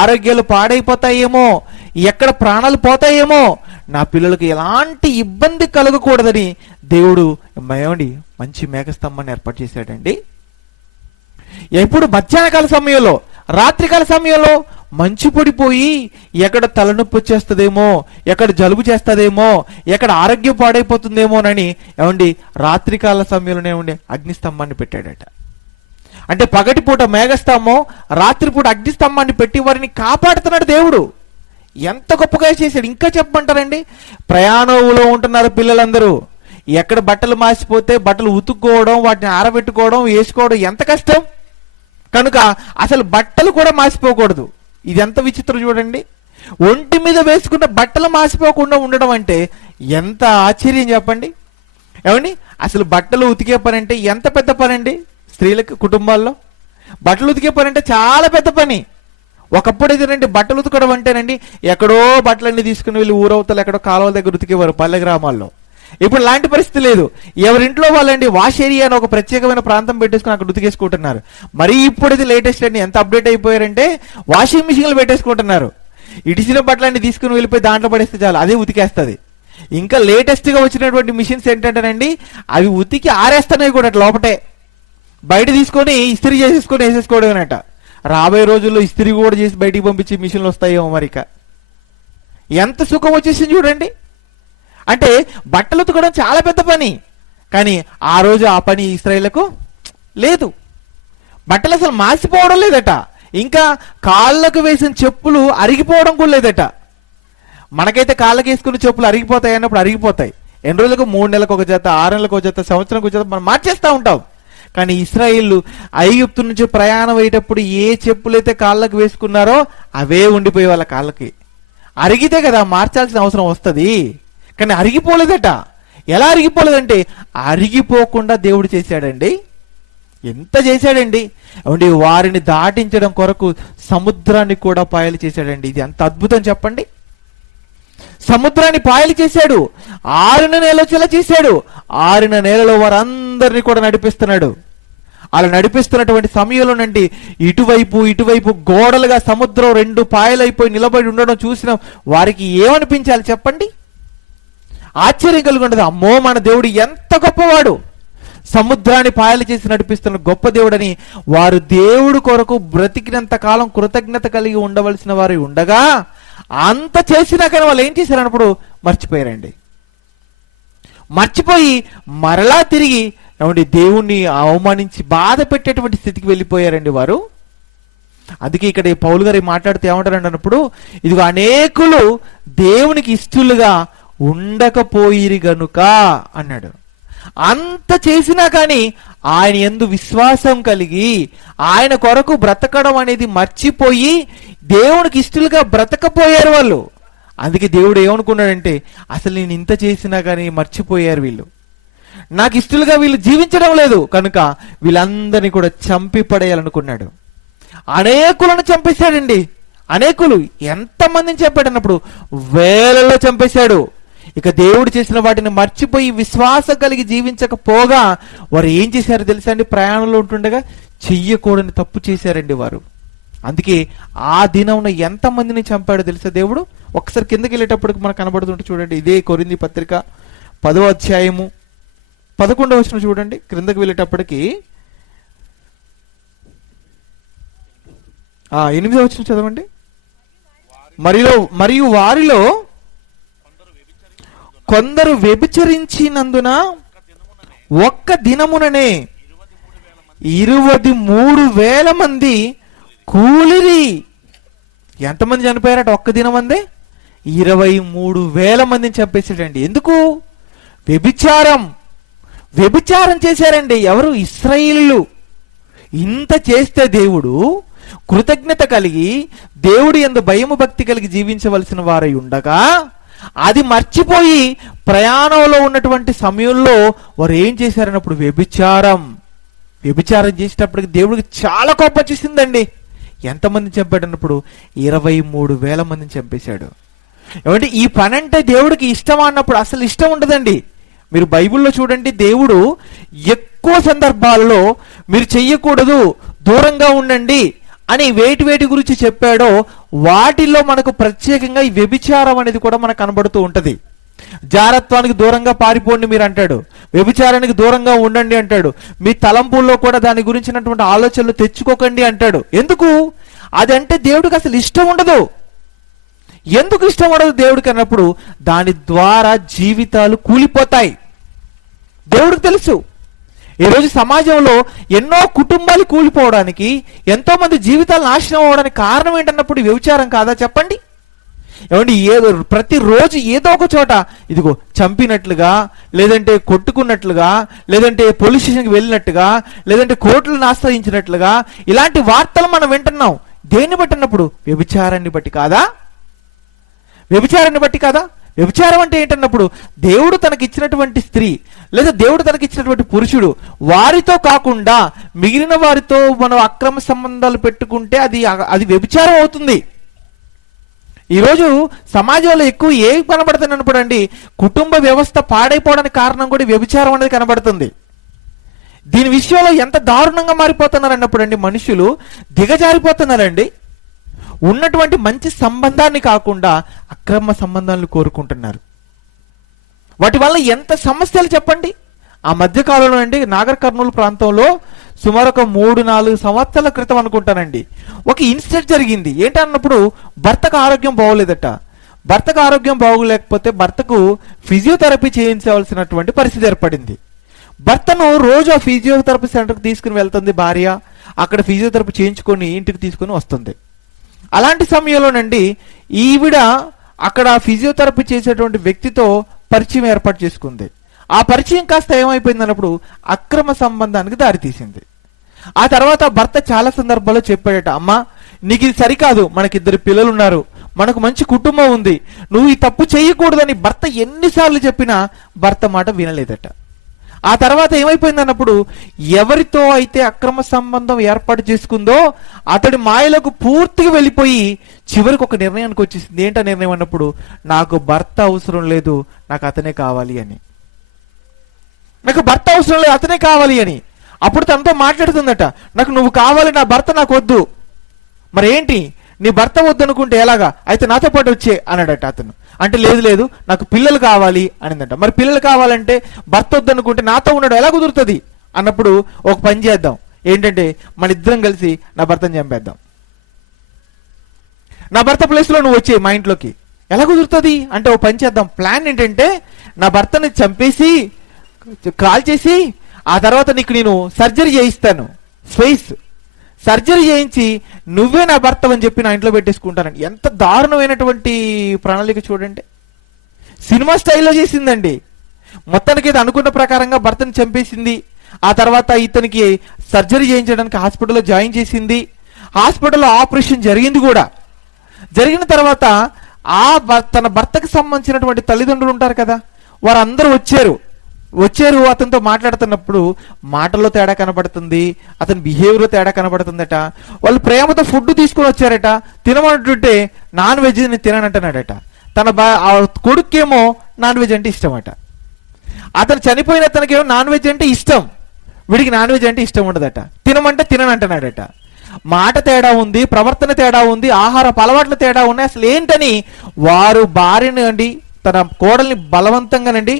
ఆరోగ్యాలు పాడైపోతాయేమో, ఎక్కడ ప్రాణాలు పోతాయేమో, నా పిల్లలకు ఎలాంటి ఇబ్బంది కలగకూడదని దేవుడు ఏమండి మంచి మేఘస్తంభాన్ని ఏర్పాటు చేశాడండి. ఎప్పుడు మధ్యాహ్నకాల సమయంలో, రాత్రికాల సమయంలో మంచు పడిపోయి ఎక్కడ తలనొప్పి వచ్చేస్తుందేమో, ఎక్కడ జలుబు చేస్తుందేమో, ఎక్కడ ఆరోగ్యం పాడైపోతుందేమోనని ఏమండి రాత్రికాల సమయంలోనే ఉండే అగ్నిస్తంభాన్ని పెట్టాడట. అంటే పగటిపూట మేఘస్తంభం, రాత్రిపూట అగ్నిస్తంభాన్ని పెట్టి వారిని కాపాడుతున్నాడు దేవుడు. ఎంత గొప్పగా చేశాడు. ఇంకా చెప్పమంటారండి, ప్రయాణంలో ఉంటున్నారు పిల్లలందరూ. ఎక్కడ బట్టలు మాసిపోతే బట్టలు ఉతుక్కోవడం, వాటిని ఆరబెట్టుకోవడం, వేసుకోవడం ఎంత కష్టం. కనుక అసలు బట్టలు కూడా మాసిపోకూడదు. ఇది ఎంత విచిత్రం చూడండి. ఒంటి మీద వేసుకున్న బట్టలు మాసిపోకుండా ఉండడం అంటే ఎంత ఆశ్చర్యం చెప్పండి. ఏమండి, అసలు బట్టలు ఉతికే పని అంటే ఎంత పెద్ద పని అండి. స్త్రీలకు కుటుంబాల్లో బట్టలు ఉతికే పని అంటే చాలా పెద్ద పని. ఒకప్పుడు ఏదండి బట్టలు ఉతకడం అంటేనండి ఎక్కడో బట్టలన్నీ తీసుకుని వెళ్ళి ఊరవతలు ఎక్కడో కాలువల దగ్గర ఉతికేవారు పల్లె గ్రామాల్లో. ఇప్పుడు లాంటి పరిస్థితి లేదు. ఎవరింట్లో వాళ్ళండి వాష్ ఏరియా అని ఒక ప్రత్యేకమైన ప్రాంతం పెట్టేసుకుని అక్కడ ఉతికేసుకుంటున్నారు. మరి ఇప్పుడు ఇది లేటెస్ట్ అండి, ఎంత అప్డేట్ అయిపోయారంటే వాషింగ్ మిషన్లు పెట్టేసుకుంటున్నారు. ఇడిచిన బట్టలన్నీ తీసుకుని వెళ్ళిపోయి దాంట్లో పడేస్తే చాలు, అదే ఉతికేస్తుంది. ఇంకా లేటెస్ట్గా వచ్చినటువంటి మిషన్స్ ఏంటంటేనండి అవి ఉతికి ఆరేస్తున్నాయి కూడా లోపటే, బయట తీసుకొని ఇస్త్రీ చేసేసుకొని వేసేసుకోవడమేనట. రాబోయే రోజుల్లో ఇస్త్రీ కూడా చేసి బయటికి పంపించి మిషన్లు వస్తాయేమో మరిక. ఎంత సుఖం వచ్చేసింది చూడండి. అంటే బట్టలు ఉతకడం చాలా పెద్ద పని, కానీ ఆ రోజు ఆ పని ఇశ్రాయేలుకు లేదు. బట్టలు అసలు మాసిపోవడం లేదట. ఇంకా కాళ్ళకు వేసిన చెప్పులు అరిగిపోవడం కూడా లేదట. మనకైతే కాళ్ళకి వేసుకున్న చెప్పులు అరిగిపోతాయి అన్నప్పుడు అరిగిపోతాయి. ఎన్ని రోజులకు? 3 నెలలకు ఒక జత, 6 నెలలకు ఒక జత, సంవత్సరానికి ఒక జత మనం మార్చేస్తూ ఉంటాం. కానీ ఇశ్రాయేలు ఐగుప్తు నుంచి ప్రయాణం అయ్యేటప్పుడు ఏ చెప్పులైతే కాళ్ళకు వేసుకున్నారో అవే ఉండిపోయే వాళ్ళ కాళ్ళకి. అరిగితే కదా మార్చాల్సిన అవసరం వస్తుంది, కానీ అరిగిపోలేదట. ఎలా అరిగిపోలేదంటే అరిగిపోకుండా దేవుడు చేశాడండి. ఎంత చేశాడండి. అవునండి, వారిని దాటించడం కొరకు సముద్రాన్ని కూడా పాయలు చేశాడండి. ఇది ఎంత అద్భుతం చెప్పండి. సముద్రాన్ని పాయలు చేశాడు, ఆరిన నేల చెల చేశాడు. ఆరిన నేలలో వారందరినీ కూడా నడిపిస్తున్నాడు. అలా నడిపిస్తున్నటువంటి సమయంలోనండి ఇటువైపు గోడలుగా సముద్రం 2 పాయలైపోయి నిలబడి ఉండడం చూసిన వారికి ఏమనిపించాలి చెప్పండి? ఆశ్చర్యం కలుగుండదు. అమ్మో, మన దేవుడు ఎంత గొప్పవాడు, సముద్రాన్ని పాయలు చేసి నడిపిస్తున్న గొప్ప దేవుడని వారు దేవుడు కొరకు బ్రతికినంత కాలం కృతజ్ఞత కలిగి ఉండవలసిన వారు ఉండగా అంత చేసినా కానీ వాళ్ళు ఏం చేశారన్నప్పుడు మర్చిపోయారండి. మర్చిపోయి మరలా తిరిగి ఏమండి దేవుణ్ణి అవమానించి బాధ పెట్టేటువంటి స్థితికి వెళ్ళిపోయారండి వారు. అందుకే ఇక్కడ పౌలు గారు మాట్లాడుతూ ఏమంటారండి అన్నప్పుడు, ఇదిగో అనేకులు దేవునికి ఇష్టలుగా ఉండకపోయిరి గనుక అన్నాడు. అంత చేసినా కానీ ఆయన యందు విశ్వాసం కలిగి ఆయన కొరకు బ్రతకడం అనేది మర్చిపోయి దేవునికి ఇష్టలుగా బ్రతకపోయారు వాళ్ళు. అందుకే దేవుడు ఏమనుకున్నాడంటే అసలు నేను ఇంత చేసినా కానీ మర్చిపోయారు వీళ్ళు. నాకు ఇష్టలుగా వీళ్ళు జీవించడం లేదు కనుక వీళ్ళందరినీ కూడా చంపి పడేయాలనుకున్నాడు. అనేకులను చంపేశాడండి. అనేకులు ఎంతమందిని చంపాడు అన్నప్పుడు వేలలో చంపేశాడు. ఇక దేవుడు చేసిన వాటిని మర్చిపోయి విశ్వాసం కలిగి జీవించకపోగా వారు ఏం చేశారో తెలుసా అండి? ప్రయాణంలో ఉంటుండగా చెయ్యకూడని తప్పు చేశారండి వారు. అందుకే ఆ దినమున ఎంతమందిని చంపాడో తెలుసా దేవుడు? ఒకసారి కిందకి వెళ్ళేటప్పటికి మనకు కనబడుతుంటే చూడండి. ఇదే కొరింథీ పత్రిక 10వ అధ్యాయము 11వ వచనం చూడండి. క్రిందకి వెళ్ళేటప్పటికి 8వ వచనం చదవండి. మరియు వారిలో కొందరు వ్యభిచరించినందున ఒక్క దినముననే 23,000 మంది కూలిరి. ఎంతమంది చనిపోయారట? ఒక్క దినం అందే 23,000 మందిని చంపేశాడండి. ఎందుకు? వ్యభిచారం చేశారండి. ఎవరు? ఇశ్రాయేలీయులు. ఇంత చేస్తే దేవుడు కృతజ్ఞత కలిగి దేవుడి యందు భయము భక్తి కలిగి జీవించవలసిన వారై ఉండగా అది మర్చిపోయి ప్రయాణంలో ఉన్నటువంటి సమయంలో వారు ఏం చేశారన్నప్పుడు వ్యభిచారం చేసేటప్పటికి దేవుడికి చాలా కోపం వచ్చేసిందండి. ఎంతమంది చంపాడన్నప్పుడు 23,000 మందిని చంపేశాడు. ఏమంటే ఈ పని అంటే దేవుడికి ఇష్టం అన్నప్పుడు అసలు ఇష్టం ఉండదండి. మీరు బైబిల్లో చూడండి, దేవుడు ఎక్కువ సందర్భాల్లో మీరు చెయ్యకూడదు, దూరంగా ఉండండి అని వేటి గురించి చెప్పాడో వాటిల్లో మనకు ప్రత్యేకంగా ఈ వ్యభిచారం అనేది కూడా మనకు కనబడుతూ ఉంటది. జారత్వానికి దూరంగా పారిపోండి మీరు అంటాడు, వ్యభిచారానికి దూరంగా ఉండండి అంటాడు, మీ తలంపుల్లో కూడా దాని గురించినటువంటి ఆలోచనలు తెచ్చుకోకండి అంటాడు. ఎందుకు? అదంటే దేవుడికి అసలు ఇష్టం ఉండదు. ఎందుకు ఇష్టం ఉండదు దేవుడికి అన్నప్పుడు దాని ద్వారా జీవితాలు కూలిపోతాయి. దేవుడికి తెలుసు. ఈరోజు సమాజంలో ఎన్నో కుటుంబాలు కూలిపోవడానికి, ఎంతో మంది జీవితాలు నాశనం అవ్వడానికి కారణం ఏంటన్నప్పుడు వ్యభిచారం కాదా చెప్పండి? ఏమండి, ప్రతిరోజు ఏదో ఒక చోట ఇదిగో చంపినట్లుగా, లేదంటే కొట్టుకున్నట్లుగా, లేదంటే పోలీస్ స్టేషన్కి వెళ్ళినట్టుగా, లేదంటే కోర్టులను ఆశ్రయించినట్లుగా ఇలాంటి వార్తలు మనం వింటున్నాం. దేన్ని బట్టి అన్నప్పుడు? వ్యభిచారాన్ని బట్టి కాదా? వ్యభిచారం అంటే ఏంటన్నప్పుడు దేవుడు తనకిచ్చినటువంటి స్త్రీ లేదా దేవుడు తనకిచ్చినటువంటి పురుషుడు వారితో కాకుండా మిగిలిన వారితో మనం అక్రమ సంబంధాలు పెట్టుకుంటే అది వ్యభిచారం అవుతుంది. ఈరోజు సమాజంలో ఎక్కువ ఏవి కనబడుతుంది అన్నప్పుడు అండి, కుటుంబ వ్యవస్థ పాడైపోవడానికి కారణం కూడా వ్యభిచారం అనేది కనబడుతుంది. దీని విషయంలో ఎంత దారుణంగా మారిపోతున్నారు అన్నప్పుడు అండి, మనుషులు దిగజారిపోతున్నారండి. ఉన్నటువంటి మంచి సంబంధాన్ని కాకుండా అక్రమ సంబంధాలను కోరుకుంటున్నారు. వాటి వల్ల ఎంత సమస్యలు చెప్పండి. ఆ మధ్యకాలంలో అండి నాగర్ కర్నూలు ప్రాంతంలో సుమారు ఒక 3-4 సంవత్సరాల క్రితం అనుకుంటానండి ఒక ఇన్సిడెంట్ జరిగింది. ఏంటన్నప్పుడు భర్తకు ఆరోగ్యం బాగోలేదట. భర్తకు ఆరోగ్యం బాగోలేకపోతే భర్తకు ఫిజియోథెరపీ చేయించవలసినటువంటి పరిస్థితి ఏర్పడింది. భర్తను రోజు ఆ ఫిజియోథెరపీ సెంటర్కి తీసుకుని వెళ్తుంది భార్య. అక్కడ ఫిజియోథెరపీ చేయించుకొని ఇంటికి తీసుకుని వస్తుంది. అలాంటి సమయంలోనండి ఈవిడ అక్కడ ఫిజియోథెరపీ చేసేటువంటి వ్యక్తితో పరిచయం ఏర్పాటు చేసుకుంది. ఆ పరిచయం కాస్త ఏమైపోయింది అన్నప్పుడు అక్రమ సంబంధానికి దారితీసింది. ఆ తర్వాత భర్త చాలా సందర్భాల్లో చెప్పాడట, అమ్మా నీకు ఇది సరికాదు, మనకిద్దరు పిల్లలు ఉన్నారు, మనకు మంచి కుటుంబం ఉంది, నువ్వు ఈ తప్పు చేయకూడదని భర్త ఎన్నిసార్లు చెప్పినా భర్త మాట వినలేదట. ఆ తర్వాత ఏమైపోయింది అన్నప్పుడు ఎవరితో అయితే అక్రమ సంబంధం ఏర్పాటు చేసుకుందో అతడి మాయలకు పూర్తిగా వెళ్ళిపోయి చివరికి ఒక నిర్ణయానికి వచ్చేసింది. ఏంటో నిర్ణయం అన్నప్పుడు నాకు భర్త అవసరం లేదు, నాకు అతనే కావాలి అని. నాకు భర్త అవసరం లేదు, అతనే కావాలి అని. అప్పుడు తనతో మాట్లాడుతుందట, నాకు నువ్వు కావాలి, నా భర్త నాకు వద్దు. మరి ఏంటి, నీ భర్త వద్దు అనుకుంటే ఎలాగా, అయితే నాతో పాటు వచ్చే అన్నాడట అతను. అంటే లేదు నాకు పిల్లలు కావాలి అనిందట. మరి పిల్లలు కావాలంటే భర్త వద్దు అనుకుంటే నాతో ఉన్నాడు ఎలా కుదురుతుంది అన్నప్పుడు ఒక పని చేద్దాం, ఏంటంటే మన ఇద్దరం కలిసి నా భర్తను చంపేద్దాం, నా భర్త ప్లేస్లో నువ్వు వచ్చే మా ఇంట్లోకి. ఎలా కుదురుతుంది అంటే ఒక పని చేద్దాం, ప్లాన్ ఏంటంటే నా భర్తని చంపేసి కాల్ చేసి ఆ తర్వాత నీకు నేను సర్జరీ చేయిస్తాను, ఫేస్ సర్జరీ చేయించి నువ్వే నా భర్త అని చెప్పి నా ఇంట్లో పెట్టేసుకుంటానండి. ఎంత దారుణమైనటువంటి ప్రణాళిక చూడండి. సినిమా స్టైల్లో చేసిందండి. మొత్తానికి ఇది అనుకున్న ప్రకారంగా భర్తను చంపేసింది. ఆ తర్వాత ఇతనికి సర్జరీ చేయించడానికి హాస్పిటల్లో జాయిన్ చేసింది. హాస్పిటల్లో ఆపరేషన్ జరిగింది కూడా. జరిగిన తర్వాత తన భర్తకు సంబంధించినటువంటి తల్లిదండ్రులు ఉంటారు కదా, వారందరూ వచ్చారు. వచ్చారు, అతనితో మాట్లాడుతున్నప్పుడు మాటల్లో తేడా కనబడుతుంది, అతని బిహేవియర్లో తేడా కనబడుతుందట. వాళ్ళు ప్రేమతో ఫుడ్ తీసుకొని వచ్చారట, తినమంటుంటే నాన్ వెజ్ నేను తిననంటున్నాడట. తన కొడుకేమో నాన్ వెజ్ అంటే ఇష్టమట. అతను చనిపోయిన అతనికేమో నాన్ వెజ్ అంటే ఇష్టం, వీడికి నాన్ వెజ్ అంటే ఇష్టం ఉండదట. తినమంటే తిననంటున్నాడట. మాట తేడా ఉంది, ప్రవర్తన తేడా ఉంది, ఆహారపు అలవాట్లు తేడా ఉన్నాయి. అసలు ఏంటని వారు భార్యని అండి, తన కోడల్ని బలవంతంగానండి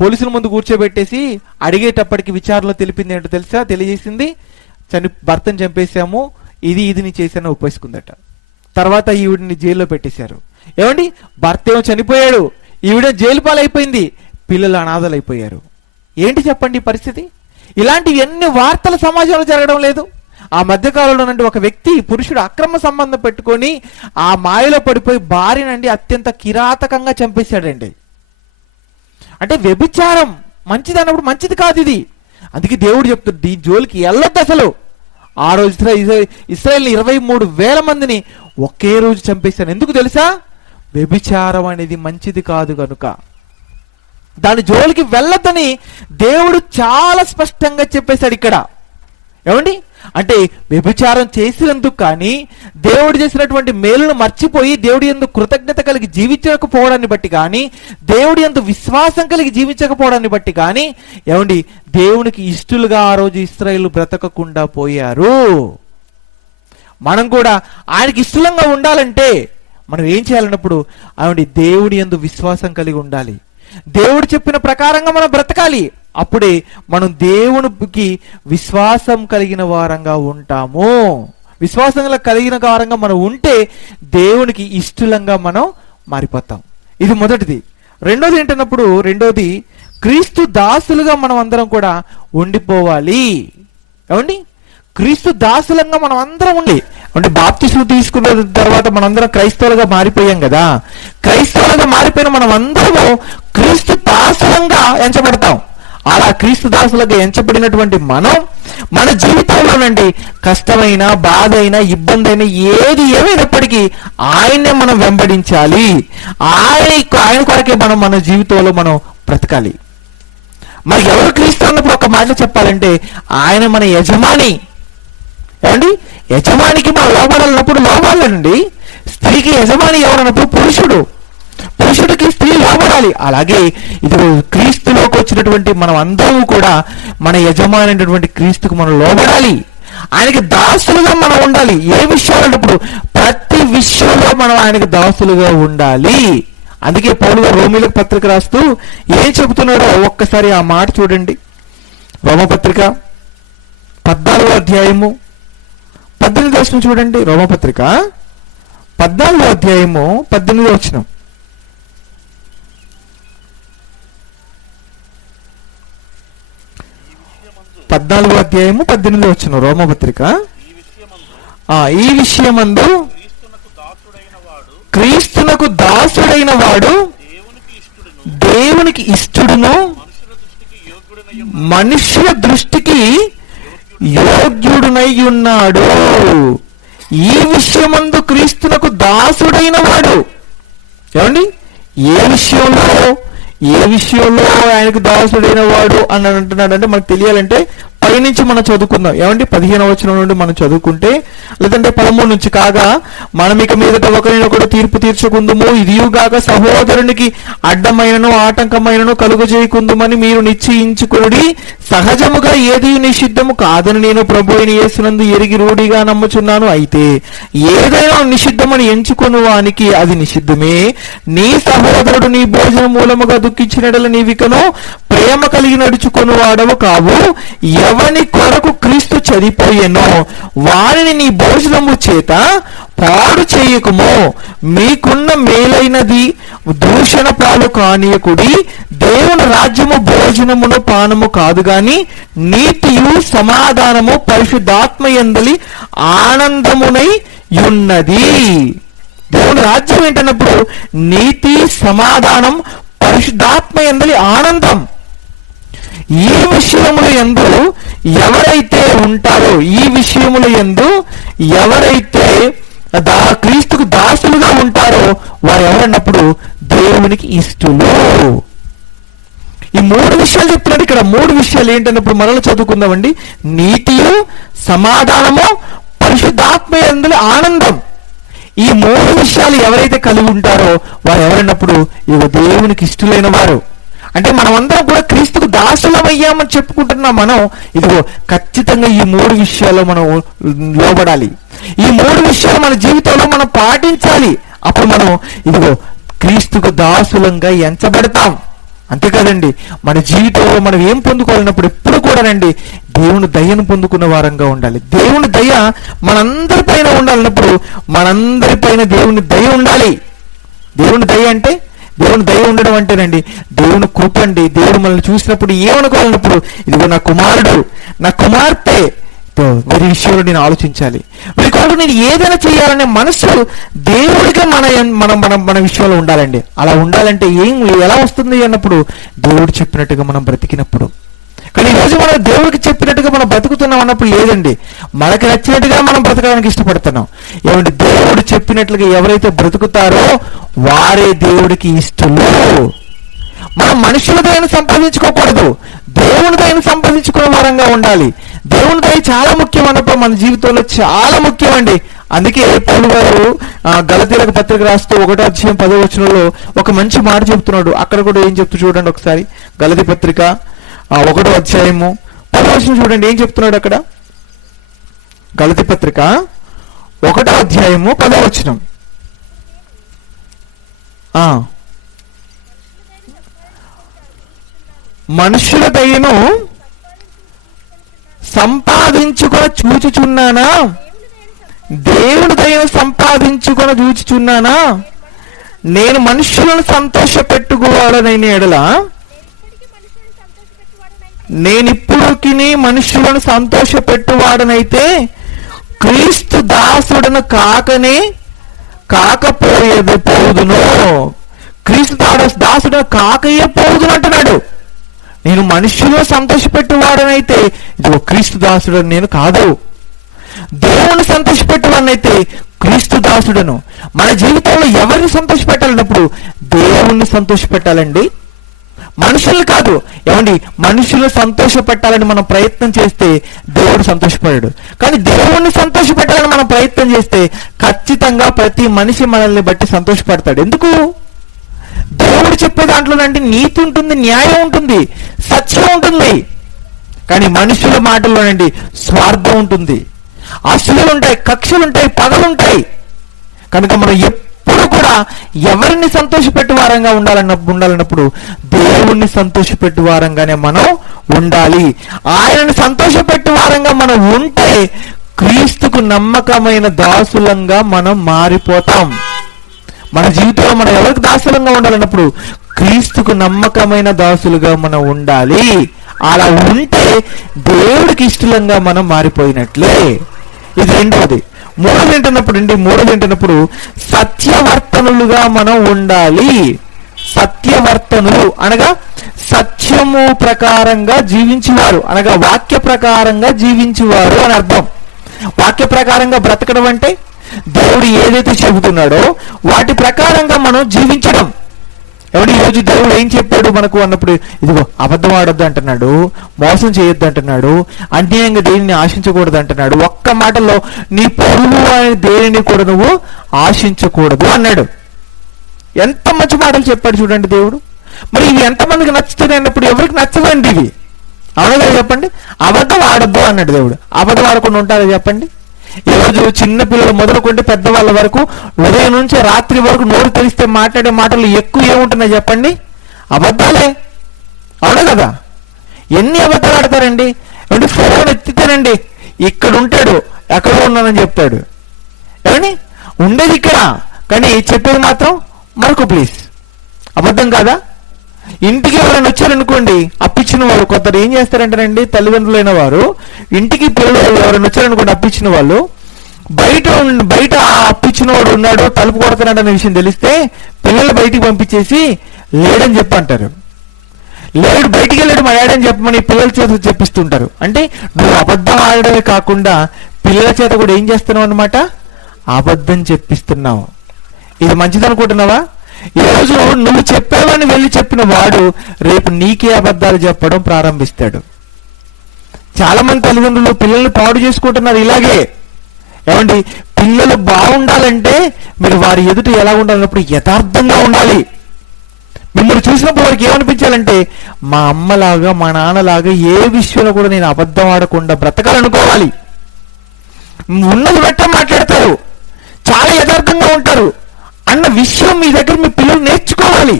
పోలీసుల ముందు కూర్చోబెట్టేసి అడిగేటప్పటికి విచారణలో తెలిపింది ఏంటో తెలుసా? తెలియజేసింది, భర్తను చంపేశాము, ఇది నీ చేశాను ఒప్పేసుకుందట. తర్వాత ఈవిడిని జైల్లో పెట్టేశారు. ఏమండి, భర్త ఏమో చనిపోయాడు, ఈవిడ జైలు పాలైపోయింది, పిల్లలు అనాథలైపోయారు. ఏంటి చెప్పండి పరిస్థితి? ఇలాంటి ఎన్ని వార్తల సమాజంలో జరగడం లేదు? ఆ మధ్యకాలంలోనండి ఒక వ్యక్తి, పురుషుడు అక్రమ సంబంధం పెట్టుకొని ఆ మాయలో పడిపోయి భార్యనండి అత్యంత కిరాతకంగా చంపేశాడండి. అంటే వ్యభిచారం మంచిది అన్నప్పుడు మంచిది కాదు ఇది. అందుకే దేవుడు చెప్తుంది, ఈ జోలికి వెళ్ళొద్దు అసలు. ఆ రోజు ఇశ్రాయేల్ 23,000 మందిని ఒకే రోజు చంపేశాను. ఎందుకు తెలుసా? వ్యభిచారం అనేది మంచిది కాదు కనుక. దాని జోలికి వెళ్ళొద్దని దేవుడు చాలా స్పష్టంగా చెప్పేశాడు ఇక్కడ. ఏమండి, అంటే వ్యభిచారం చేసినందుకు కానీ, దేవుడు చేసినటువంటి మేలును మర్చిపోయి దేవుడి యందు కృతజ్ఞత కలిగి జీవించకపోవడాన్ని బట్టి కానీ, దేవుడి యందు విశ్వాసం కలిగి జీవించకపోవడాన్ని బట్టి కానీ, ఏమండి, దేవునికి ఇష్టలుగా ఆ రోజు ఇశ్రాయేలు బ్రతకకుండా పోయారు. మనం కూడా ఆయనకి ఇష్టంగా ఉండాలంటే మనం ఏం చేయాలన్నప్పుడు ఆవిడ దేవుడి యందు విశ్వాసం కలిగి ఉండాలి. దేవుడు చెప్పిన ప్రకారంగా మనం బ్రతకాలి. అప్పుడే మనం దేవునికి విశ్వాసం కలిగిన వారంగా ఉంటాము. విశ్వాసం కలిగిన వారంగా మనం ఉంటే దేవునికి ఇష్టలంగా మనం మారిపోతాం. ఇది మొదటిది. రెండోది ఏంటన్నప్పుడు, రెండోది క్రీస్తు దాసులుగా మనం అందరం కూడా ఉండిపోవాలి. ఏమండి, క్రీస్తు దాసులంగా మనం అందరం ఉండి, అంటే బాప్తిస్మం తీసుకున్న తర్వాత మనందరం క్రైస్తవులుగా మారిపోయాం కదా. క్రైస్తవులుగా మారిపోయిన మనం అందరము క్రీస్తు దాసులంగా ఎంచబడతాం. అలా క్రీస్తు దాసులుగా ఎంచబడినటువంటి మనం మన జీవితంలోనండి కష్టమైన, బాధ అయినా, ఇబ్బంది అయినా, ఏమైనప్పటికీ ఆయన్నే మనం వెంబడించాలి. ఆయన కొరకే మనం మన జీవితంలో మనం బ్రతకాలి. మరి ఎవరు క్రీస్తు అన్నప్పుడు ఒక మాట చెప్పాలంటే, ఆయన మన యజమాని. ఏమండి, యజమానికి మనం లోబడాలన్నప్పుడు లోబడాలండి. స్త్రీకి యజమాని ఎవరన్నప్పుడు పురుషుడికి స్త్రీ లోబడాలి. అలాగే ఇది క్రీస్తులోకి వచ్చినటువంటి మనం అందరూ కూడా మన యజమాని అయినటువంటి క్రీస్తుకు మనం లోబడాలి. ఆయనకి దాసులుగా మనం ఉండాలి. ఏ విషయాలన్నప్పుడు ప్రతి విషయంలో మనం ఆయనకి దాసులుగా ఉండాలి. అందుకే పౌలు రోమీయులకు పత్రిక రాస్తూ ఏం చెబుతున్నాడో ఒక్కసారి ఆ మాట చూడండి. రోమపత్రిక 14వ అధ్యాయము 18వ వచనం చూడండి. రోమపత్రిక 14వ అధ్యాయము 18వ వచనం. రోమపత్రిక ఈ విషయమందు క్రీస్తునకు దాసుడైన వాడు దేవునికి ఇష్టడును, మనుష్యుల దృష్టికి యోగ్యుడునై ఉన్నాడు. ఈ విషయమందు క్రీస్తునకు దాసుడైన వాడు. ఏమండి, ఏ విషయంలో ఆయనకు దాసుడైన వాడు అని అంటున్నాడు అంటే మనకు తెలియాలంటే పైనుంచి మనం చదువుకుందాం. ఏమండి, 15వ వచనం నుండి మనం చదువుకుంటే, లేదంటే 13 నుంచి, కాగా మనం ఇక మీదట ఒకరినొకడు తీర్పు తీర్చుకుందుము, ఇదియుగాక సహోదరునికి అడ్డమైనను ఆటంకమైనను కలుగజేయకుందుమని మీరు నిశ్చయించుకుని, సహజముగా ఏది నిషిద్ధము కాదని నేను ప్రభు అయిన యేసునందు ఎరిగి రూఢిగా నమ్ముచున్నాను. అయితే ఏదైనా నిషిద్ధమని ఎంచుకుని వానికి అది నిషిద్ధమే. నీ సహోదరుడు నీ భోజనం మూలముగా దుఃఖించినడల నీవికను ప్రేమ కలిగి నడుచుకుని వాడవు కావు. ఎవని కొరకు క్రీస్తు చనిపోయెనో వారిని నీ భోజనము చేత పాడు చేయకుము. మీకున్న మేలైనది దూషణ పాలు కానీయకుడి. దేవుని రాజ్యము భోజనమును పానము కాదు గాని నీతియు సమాధానము పరిశుద్ధాత్మ యందలి ఆనందమునై ఉన్నది. దేవుని రాజ్యం ఏంటన్నప్పుడు నీతి, సమాధానం, పరిశుద్ధాత్మ యందలి ఆనందం. ఈ విషయముల యందు ఎవరైతే ఉంటారో, ఈ విషయముల యందు ఎవరైతే క్రీస్తుకు దాసులుగా ఉంటారో వారు ఎవరన్నప్పుడు దేవునికి ఇష్టలు. ఈ 3 విషయాలు చెప్తున్నాడు ఇక్కడ. 3 విషయాలు ఏంటన్నప్పుడు మనలో చదువుకుందామండి. నీతియు, సమాధానము, పరిశుద్ధాత్మ యందు ఆనందం. ఈ 3 విషయాలు ఎవరైతే కలిగి ఉంటారో వారు ఎవరన్నప్పుడు ఇవి దేవునికి ఇష్టలైన వారు. అంటే మనమందరం కూడా క్రీస్తుకు దాసులమయ్యామని చెప్పుకుంటున్నాం మనం. ఇదిగో ఖచ్చితంగా ఈ 3 విషయాల్లో మనం లోబడాలి. ఈ 3 విషయాలు మన జీవితంలో మనం పాటించాలి. అప్పుడు మనం ఇదిగో క్రీస్తుకు దాసులంగా ఎంచబడతాం. అంతే కదండి, మన జీవితంలో మనం ఏం పొందుకోవాలన్నప్పుడు ఎప్పుడు కూడానండి దేవుని దయను పొందుకున్న వారంగా ఉండాలి. దేవుని దయ మనందరి పైన ఉండాలన్నప్పుడు మనందరి పైన దేవుని దయ ఉండాలి. దేవుని దయ అంటే, దేవుని దయ ఉండడం అంటేనండి దేవుని కృప అండి. దేవుడు మనల్ని చూసినప్పుడు ఏమనుకోవాలన్నప్పుడు ఇదిగో నా కుమారుడు, నా కుమార్తె, వీరి విషయంలో నేను ఆలోచించాలి, వీరి కొరకు నేను ఏదైనా చేయాలనే మనసు దేవుడిగా మన విషయంలో ఉండాలండి. అలా ఉండాలంటే ఎలా వస్తుంది అన్నప్పుడు దేవుడు చెప్పినట్టుగా మనం బ్రతికినప్పుడు. కానీ ఈరోజు మనం దేవుడికి చెప్పినట్టుగా మనం బ్రతుకుతున్నాం అన్నప్పుడు లేదండి, మనకి నచ్చినట్టుగా మనం బ్రతకడానికి ఇష్టపడుతున్నాం. ఏమంటే దేవుడు చెప్పినట్లుగా ఎవరైతే బ్రతుకుతారో వారే దేవుడికి ఇష్టలు. మనం మనుషుల దయను సంపాదించుకోకూడదు, దేవుని దయను సంపాదించుకునే వారంగా ఉండాలి. దేవుని దయ చాలా ముఖ్యం అన్నప్పుడు మన జీవితంలో చాలా ముఖ్యం అండి. అందుకే పౌలు గారు గలతీయులకు పత్రిక రాస్తూ 1వ అధ్యాయం 10వ వచనంలో ఒక మంచి మాట చెప్తున్నాడు. అక్కడ కూడా ఏం చెప్తూ చూడండి ఒకసారి. గలతీ పత్రిక 1వ అధ్యాయము 10వ వచనం చూడండి ఏం చెప్తున్నాడు అక్కడ. గలతీ పత్రిక 1వ అధ్యాయము 10వ వచనం. మనుషుల దయను సంపాదించుకొని చూచుచున్నానా, దేవుని దయను సంపాదించుకొని చూచుచున్నానా, నేను మనుషులను సంతోష పెట్టుకోవాలనైన ఎడల నేనిప్పుడుకి మనుషులను సంతోష పెట్టువాడనైతే క్రీస్తు దాసుడను కాకపోదును. క్రీస్తు దాసుడను కాకయే పోదును అంటున్నాడు. నేను మనుషులను సంతోషపెట్టువాడనైతే ఇదిగో క్రీస్తు దాసుడను నేను కాదు. దేవుని సంతోషపెట్టువాడనైతే క్రీస్తు దాసుడను. మన జీవితంలో ఎవరిని సంతోషపెట్టాలన్నప్పుడు దేవుణ్ణి సంతోషపెట్టాలండి, మనుషులు కాదు. ఏమండి, మనుషులు సంతోష పెట్టాలని మనం ప్రయత్నం చేస్తే దేవుడు సంతోషపడాడు. కానీ దేవుణ్ణి సంతోష పెట్టాలని మనం ప్రయత్నం చేస్తే ఖచ్చితంగా ప్రతి మనిషి మనల్ని బట్టి సంతోషపడతాడు. ఎందుకు? దేవుడు చెప్పే దాంట్లోనంటే నీతి ఉంటుంది, న్యాయం ఉంటుంది, సత్యం ఉంటుంది. కానీ మనుషుల మాటల్లోనండి స్వార్థం ఉంటుంది, అసూయలు ఉంటాయి, కక్షలు ఉంటాయి, పగలుంటాయి. కనుక మనం ఎప్పుడు కూడా ఎవరిని సంతోషపెట్టు వారంగా ఉండాలన్నప్పుడు దేవుణ్ణి సంతోషపెట్టు వారంగానే మనం ఉండాలి. ఆయనను సంతోషపెట్టు వారంగా మనం ఉంటే క్రీస్తుకు నమ్మకమైన దాసులంగా మనం మారిపోతాం. మన జీవితంలో మనం ఎవరికి దాసులంగా ఉండాలన్నప్పుడు క్రీస్తుకు నమ్మకమైన దాసులుగా మనం ఉండాలి. అలా ఉంటే దేవుడికి ఇష్టలంగా మనం మారిపోయినట్లే. ఇది రెండవది. మూడోది ఏంటన్నప్పుడు సత్యవర్తనులుగా మనం ఉండాలి. సత్యవర్తనులు అనగా సత్యము ప్రకారంగా జీవించేవారు, అనగా వాక్య ప్రకారంగా జీవించేవారు అని అర్థం. వాక్య ప్రకారంగా బ్రతకడం అంటే దేవుడు ఏదైతే చెబుతున్నాడో వాటి ప్రకారంగా మనం జీవించడం. ఎవడు ఈరోజు దేవుడు ఏం చెప్పాడు మనకు అన్నప్పుడు ఇదిగో అబద్ధం ఆడొద్దు అంటున్నాడు, మోసం చేయొద్దు అంటున్నాడు, అన్యాయంగా దేనిని ఆశించకూడదు అంటున్నాడు. ఒక్క మాటలో నీ పొరుగు అనే దేనిని కూడా నువ్వు ఆశించకూడదు అన్నాడు. ఎంత మంచి మాటలు చెప్పాడు చూడండి దేవుడు. మరి ఇవి ఎంతమందికి నచ్చుతున్నాయి అన్నప్పుడు ఎవరికి నచ్చదండి ఇవి, అవునా చెప్పండి. అబద్ధం ఆడొద్దు అన్నాడు దేవుడు. అబద్ధం ఆడకుండా ఉంటారా చెప్పండి? ఈరోజు చిన్న పిల్లలు మొదలుకుంటే పెద్దవాళ్ళ వరకు ఉదయం నుంచి రాత్రి వరకు నోరు తెరిస్తే మాట్లాడే మాటలు ఎక్కువ ఏముంటున్నాయి చెప్పండి? అబద్ధాలే, అవునా కదా? ఎన్ని అబద్ధాలు ఆడతారండి? ఏమంటే ఫోన్ ఎత్తితేనండి ఇక్కడ ఉంటాడు, ఎక్కడ ఉన్నానని చెప్తాడు. ఏమండి ఉండేది ఇక్కడ, కానీ చెప్పేది మాత్రం మరొక ప్లీజ్. అబద్ధం కాదా? ఇంటికి ఎవరైనా వచ్చారనుకోండి, అప్పించిన వాళ్ళు కొందరు ఏం చేస్తారంటారండి, తల్లిదండ్రులైన వారు ఇంటికి పిల్లలు ఎవరైనా వచ్చారనుకోండి, అప్పించిన వాళ్ళు బయట అప్పించిన వాడు ఉన్నాడు, తలుపు కొడుతున్నాడు అనే విషయం తెలిస్తే పిల్లలు బయటికి పంపించేసి లేడని చెప్పంటారు. లేడు, బయటికి వెళ్ళాడు మా డాడని చెప్పమని పిల్లల చేత చెప్పిస్తుంటారు. అంటే నువ్వు అబద్ధం ఆడడమే కాకుండా పిల్లల చేత కూడా ఏం చేస్తున్నావు అన్నమాట, అబద్ధం చెప్పిస్తున్నావు. ఇది మంచిది అనుకుంటున్నావా? ఈరోజు నువ్వు చెప్పావని వెళ్ళి చెప్పిన వాడు రేపు నీకే అబద్ధాలు చెప్పడం ప్రారంభిస్తాడు. చాలా మంది తల్లిదండ్రులు పిల్లల్ని పాడు చేసుకుంటున్నారు ఇలాగే. ఏమండి, పిల్లలు బాగుండాలంటే మీరు వారి ఎదుట ఎలా ఉండాలన్నప్పుడు యథార్థంగా ఉండాలి. మిమ్మల్ని చూసినప్పుడు వారికి ఏమనిపించాలంటే మా అమ్మలాగా మా నాన్నలాగా ఏ విషయంలో కూడా నేను అబద్ధం ఆడకుండా బ్రతకాలనుకోవాలి. ఉన్నది బట్టే మాట్లాడతారు, చాలా యథార్థంగా ఉంటారు అన్న విషయం మీ దగ్గర మీ పిల్లలు నేర్చుకోవాలి.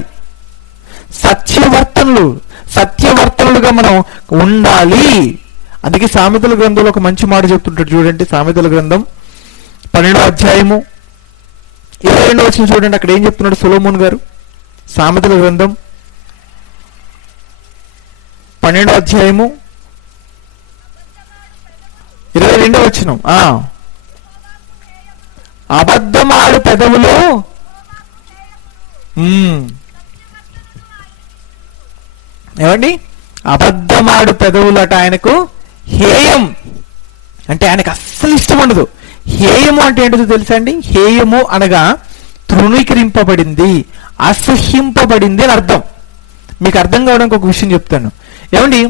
సత్యవర్తనులుగా మనం ఉండాలి. అందుకే సామెతల గ్రంథంలో ఒక మంచి మాట చెప్తుంటాడు చూడండి. సామెతల గ్రంథం 12వ అధ్యాయము 22వ వచనం చూడండి. అక్కడ ఏం చెప్తున్నాడు సొలొమోన్ గారు? సామెతల గ్రంథం 12వ అధ్యాయము 22వ వచనం. అబద్ధమాడు పెదవులు ఏమండి, అబద్ధమాడు పెదవులట ఆయనకు హేయం. అంటే ఆయనకు అస్సలు ఇష్టం ఉండదు. హేయము అంటే ఏంటో తెలుసా అండి? హేయము అనగా తృణీకరింపబడింది, అసహ్యింపబడింది అని అర్థం. మీకు అర్థం కావడానికి ఒక విషయం చెప్తాను. ఏమండి,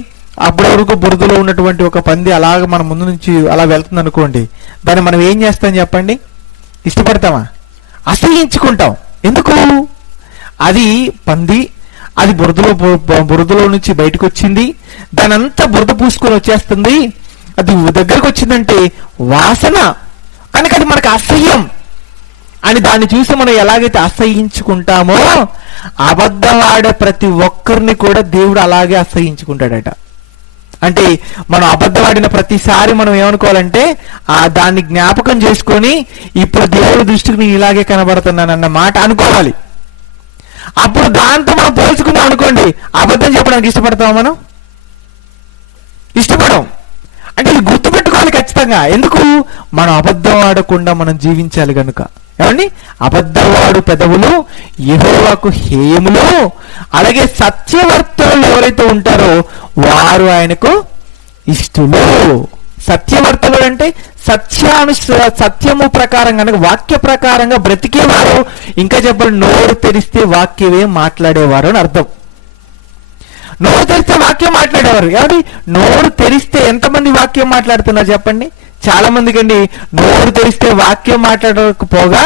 అప్పటి వరకు బురదలో ఉన్నటువంటి ఒక పంది అలాగ మన ముందు నుంచి అలా వెళ్తుంది అనుకోండి, దాన్ని మనం ఏం చేస్తాం చెప్పండి? ఇష్టపడతామా? అసహ్యించుకుంటాం. ఎందుకు? అది పంది, అది బురదలో నుంచి బయటకు వచ్చింది, దాని అంతా బురద పూసుకొని వచ్చేస్తుంది. అది దగ్గరకు వచ్చిందంటే వాసన, కనుక అది మనకు అసహ్యం అని దాన్ని చూసి మనం ఎలాగైతే అసహ్యించుకుంటామో అబద్ధవాడే ప్రతి ఒక్కరిని కూడా దేవుడు అలాగే అసహ్యించుకుంటాడట. అంటే మనం అబద్ధవాడిన ప్రతిసారి మనం ఏమనుకోవాలంటే దాన్ని జ్ఞాపకం చేసుకొని ఇప్పుడు దేవుడి దృష్టికి నేను ఇలాగే కనబడుతున్నానన్న మాట అనుకోవాలి. అప్పుడు దాంతో మనం పోల్చుకుందాం అనుకోండి, అబద్ధం చెప్పడానికి ఇష్టపడతామా? మనం ఇష్టపడం. అంటే ఇది గుర్తుపెట్టుకోవాలి ఖచ్చితంగా. ఎందుకు? మనం అబద్ధం ఆడకుండా మనం జీవించాలి కనుక. ఏమండి, అబద్ధవాడు పెదవులు యెహోవాకు హేయములు, అలాగే సత్యవర్తనులు ఎవరైతే ఉంటారో వారు ఆయనకు ఇష్టలు. సత్యవర్తనులు అంటే సత్యము ప్రకారంగా, వాక్య ప్రకారంగా బ్రతికేవారు. ఇంకా చెప్పాలి, నోరు తెరిస్తే వాక్యమే మాట్లాడేవారు అని అర్థం. నోరు తెరిస్తే వాక్యం మాట్లాడేవారు. ఏమండి, నోరు తెరిస్తే ఎంతమంది వాక్యం మాట్లాడుతున్నారు చెప్పండి? చాలా మందికి అండి నోరు తెరిస్తే వాక్యం మాట్లాడకపోగా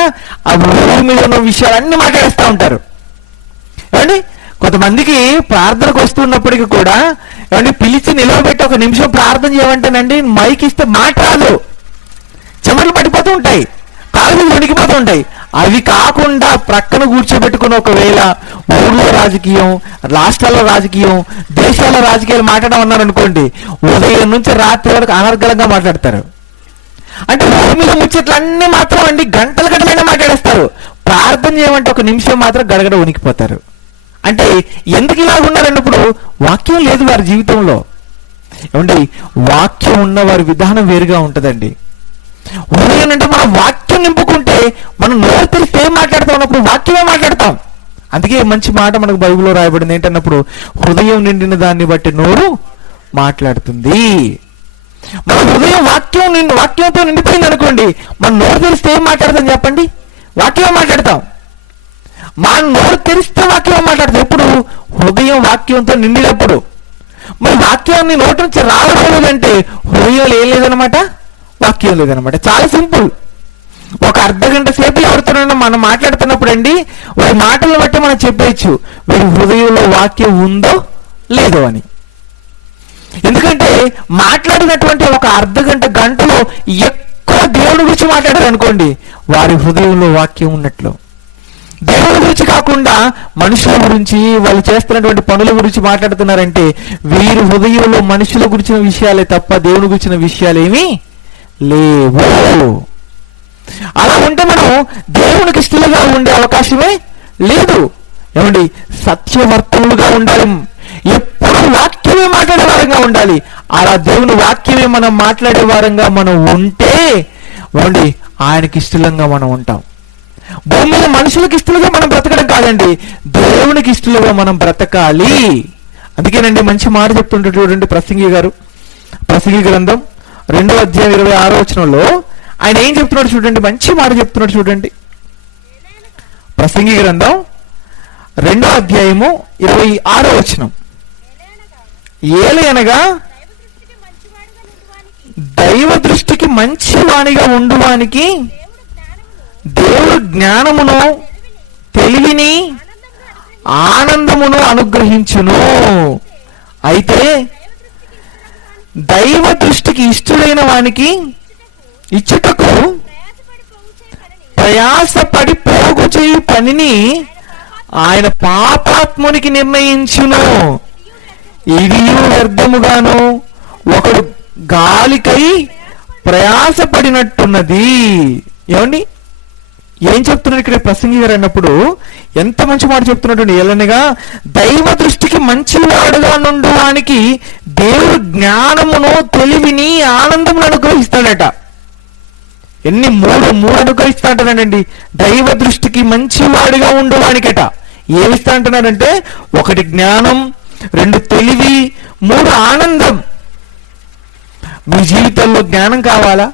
ఆ ఊరి మీద ఉన్న విషయాలన్నీ మాట్లాడేస్తూ ఉంటారు. ఏమండి, కొంతమందికి ప్రార్థనకు వస్తున్నప్పటికీ కూడా ఏమండి పిలిచి నిలవబెట్టి ఒక నిమిషం ప్రార్థన చేయమంటేనండి మైక్ ఇస్తే మాట రాదు, చెమటలు పడిపోతూ ఉంటాయి, కాళ్ళు వణికిపోతూ ఉంటాయి. అవి కాకుండా ప్రక్కన కూర్చోబెట్టుకుని ఒకవేళ ఊళ్ళో రాజకీయం, రాష్ట్రాల్లో రాజకీయం, దేశాల్లో రాజకీయాలు మాట్లాడడం అన్నారనుకోండి, ఉదయం నుంచి రాత్రి వరకు అనర్గళంగా మాట్లాడతారు. అంటే ఊరి మీద ముచ్చట్లన్నీ మాత్రం అండి గంటల గంటలైనా మాట్లాడేస్తారు. ప్రార్థన చేయమంటే ఒక నిమిషం మాత్రం గడగడ వణికిపోతారు. అంటే ఎందుకు ఇలా ఉన్నారన్నప్పుడు వాక్యం లేదు వారి జీవితంలో. ఏమండి, వాక్యం ఉన్న వారి విధానం వేరుగా ఉంటుందండి. ఉదయం అంటే మనం వాక్యం నింపుకుంటే మనం నోరు తెరిస్తే ఏం మాట్లాడతాం అన్నప్పుడు వాక్యమే మాట్లాడతాం. అందుకే మంచి మాట మనకు బైబిల్లో రాయబడింది ఏంటన్నప్పుడు, హృదయం నిండిన దాన్ని బట్టి నోరు మాట్లాడుతుంది. మన హృదయం వాక్యంతో నిండిపోయింది అనుకోండి, మన నోరు తెరిస్తే ఏం మాట్లాడతాం చెప్పండి? వాక్యమే మాట్లాడతాం. మన నోరు తెరిస్తే వాక్యం మాట్లాడతాం. ఎప్పుడు? హృదయం వాక్యంతో నిండినప్పుడు. మరి వాక్యాన్ని నోటి నుంచి రావలేదంటే హృదయంలో ఏం లేదనమాట, వాక్యం లేదనమాట. చాలా సింపుల్. ఒక అర్ధగంట సేపు ఎవరితోనైనా మనం మాట్లాడుతున్నప్పుడు అండి వారి మాటలను బట్టి మనం చెప్పేయచ్చు వీరి హృదయంలో వాక్యం ఉందో లేదో అని. ఎందుకంటే మాట్లాడినటువంటి ఒక అర్ధగంట గంటలో ఎక్కువ దేవుడి గురించి మాట్లాడారు అనుకోండి, వారి హృదయంలో వాక్యం ఉన్నట్లు. దేవుడి గురించి కాకుండా మనుషుల గురించి, వాళ్ళు చేస్తున్నటువంటి పనుల గురించి మాట్లాడుతున్నారంటే వీరి హృదయంలో మనుషుల గురించిన విషయాలే తప్ప దేవుని గురించిన విషయాలేమీ లేవు. అలా ఉంటే మనం దేవునికి ఇష్టలుగా ఉండే అవకాశమే లేదు. ఏమండి, సత్యవర్తనులుగా ఉండాలి. ఎప్పుడు వాక్యమే మాట్లాడే వారంగా ఉండాలి. అలా దేవుని వాక్యమే మనం మాట్లాడే వారంగా మనం ఉంటే ఏమండి ఆయనకి ఇష్టలంగా మనం ఉంటాం. భూమి మీద మనుషులకు ఇష్టలుగా మనం బ్రతకడం కాదండి, దేవునికి ఇష్టలుగా మనం బ్రతకాలి. అందుకేనండి మంచి మాట చెప్తుంటారు చూడండి ప్రసంగి గారు. ప్రసంగి గ్రంథం 2వ అధ్యాయం 26వ వచనంలో ఆయన ఏం చెప్తున్నాడు చూడండి, మంచి మాట చెప్తున్నాడు చూడండి. ప్రసంగి గ్రంథం 2వ అధ్యాయము 26వ వచనం. ఏలయనగా దైవ దృష్టికి మంచి వానిగా ఉండువానికి దేవుడు జ్ఞానమును, తెలివిని, ఆనందమును అనుగ్రహించును. అయితే దైవ దృష్టికి ఇష్టడైన వానికి ఇచ్చుటకు ప్రయాసపడి పోగు చేయు పనిని ఆయన పాపాత్మునికి నిర్ణయించును. ఇది వ్యర్థముగాను ఒకడు గాలికై ప్రయాసపడినట్టున్నది. ఏమండి, ఏం చెప్తున్నారు ఇక్కడ ప్రసంగి గారు అన్నప్పుడు? ఎంత మంచి మాట చెప్తున్నట్టు. ఏలనగా దైవ దృష్టికి మంచివాడుగా నుండువానికి దేవుడు జ్ఞానమును, తెలివిని, ఆనందమును అనుగ్రహిస్తాడట. ఎన్ని మూడు అనుగ్రహిస్తా అంటున్నాడండి. దైవ దృష్టికి మంచివాడిగా ఉండేవానికట ఏమిస్తా అంటున్నాడంటే, 1 జ్ఞానం, 2 తెలివి, 3 ఆనందం. మీ జీవితంలో జ్ఞానం కావాలా?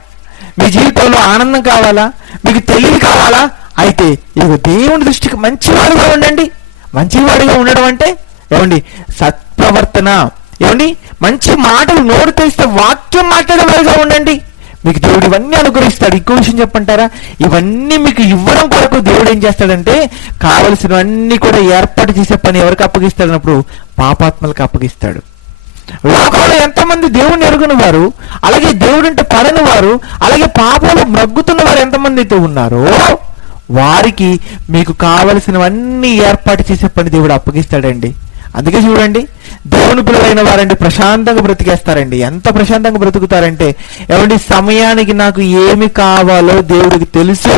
మీ జీవితంలో ఆనందం కావాలా? మీకు తెలివి కావాలా? అయితే ఇదిగో దేవుని దృష్టికి మంచివాడిగా ఉండండి. మంచివాడిగా ఉండడం అంటే ఏమండి? సత్ప్రవర్తన. ఏమండి? మంచి మాటలు నోరు తెస్తే వాక్యం మాట్లాడేవాడిగా ఉండండి. మీకు దేవుడు ఇవన్నీ అనుగ్రహిస్తాడు. ఇంకో విషయం చెప్పంటారా? ఇవన్నీ మీకు ఇవ్వడం కొరకు దేవుడు ఏం చేస్తాడంటే, కావలసినవన్నీ కూడా ఏర్పాటు చేసే పని ఎవరికి అప్పగిస్తాడన్నప్పుడు పాపాత్మలకు అప్పగిస్తాడు. లోకంలో ఎంతమంది దేవుని ఎరుగుని వారు, అలాగే దేవుడంటే పడని వారు, అలాగే పాపంలో మ్రగ్గుతున్న వారు ఎంతమంది అయితే ఉన్నారో వారికి మీకు కావలసినవన్నీ ఏర్పాటు చేసే పని దేవుడు అప్పగిస్తాడండి. అందుకే చూడండి, దేవుని పిల్లలైన వారండి ప్రశాంతంగా బ్రతికేస్తారండి. ఎంత ప్రశాంతంగా బ్రతుకుతారంటే, ఏమండి, సమయానికి నాకు ఏమి కావాలో దేవుడికి తెలుసు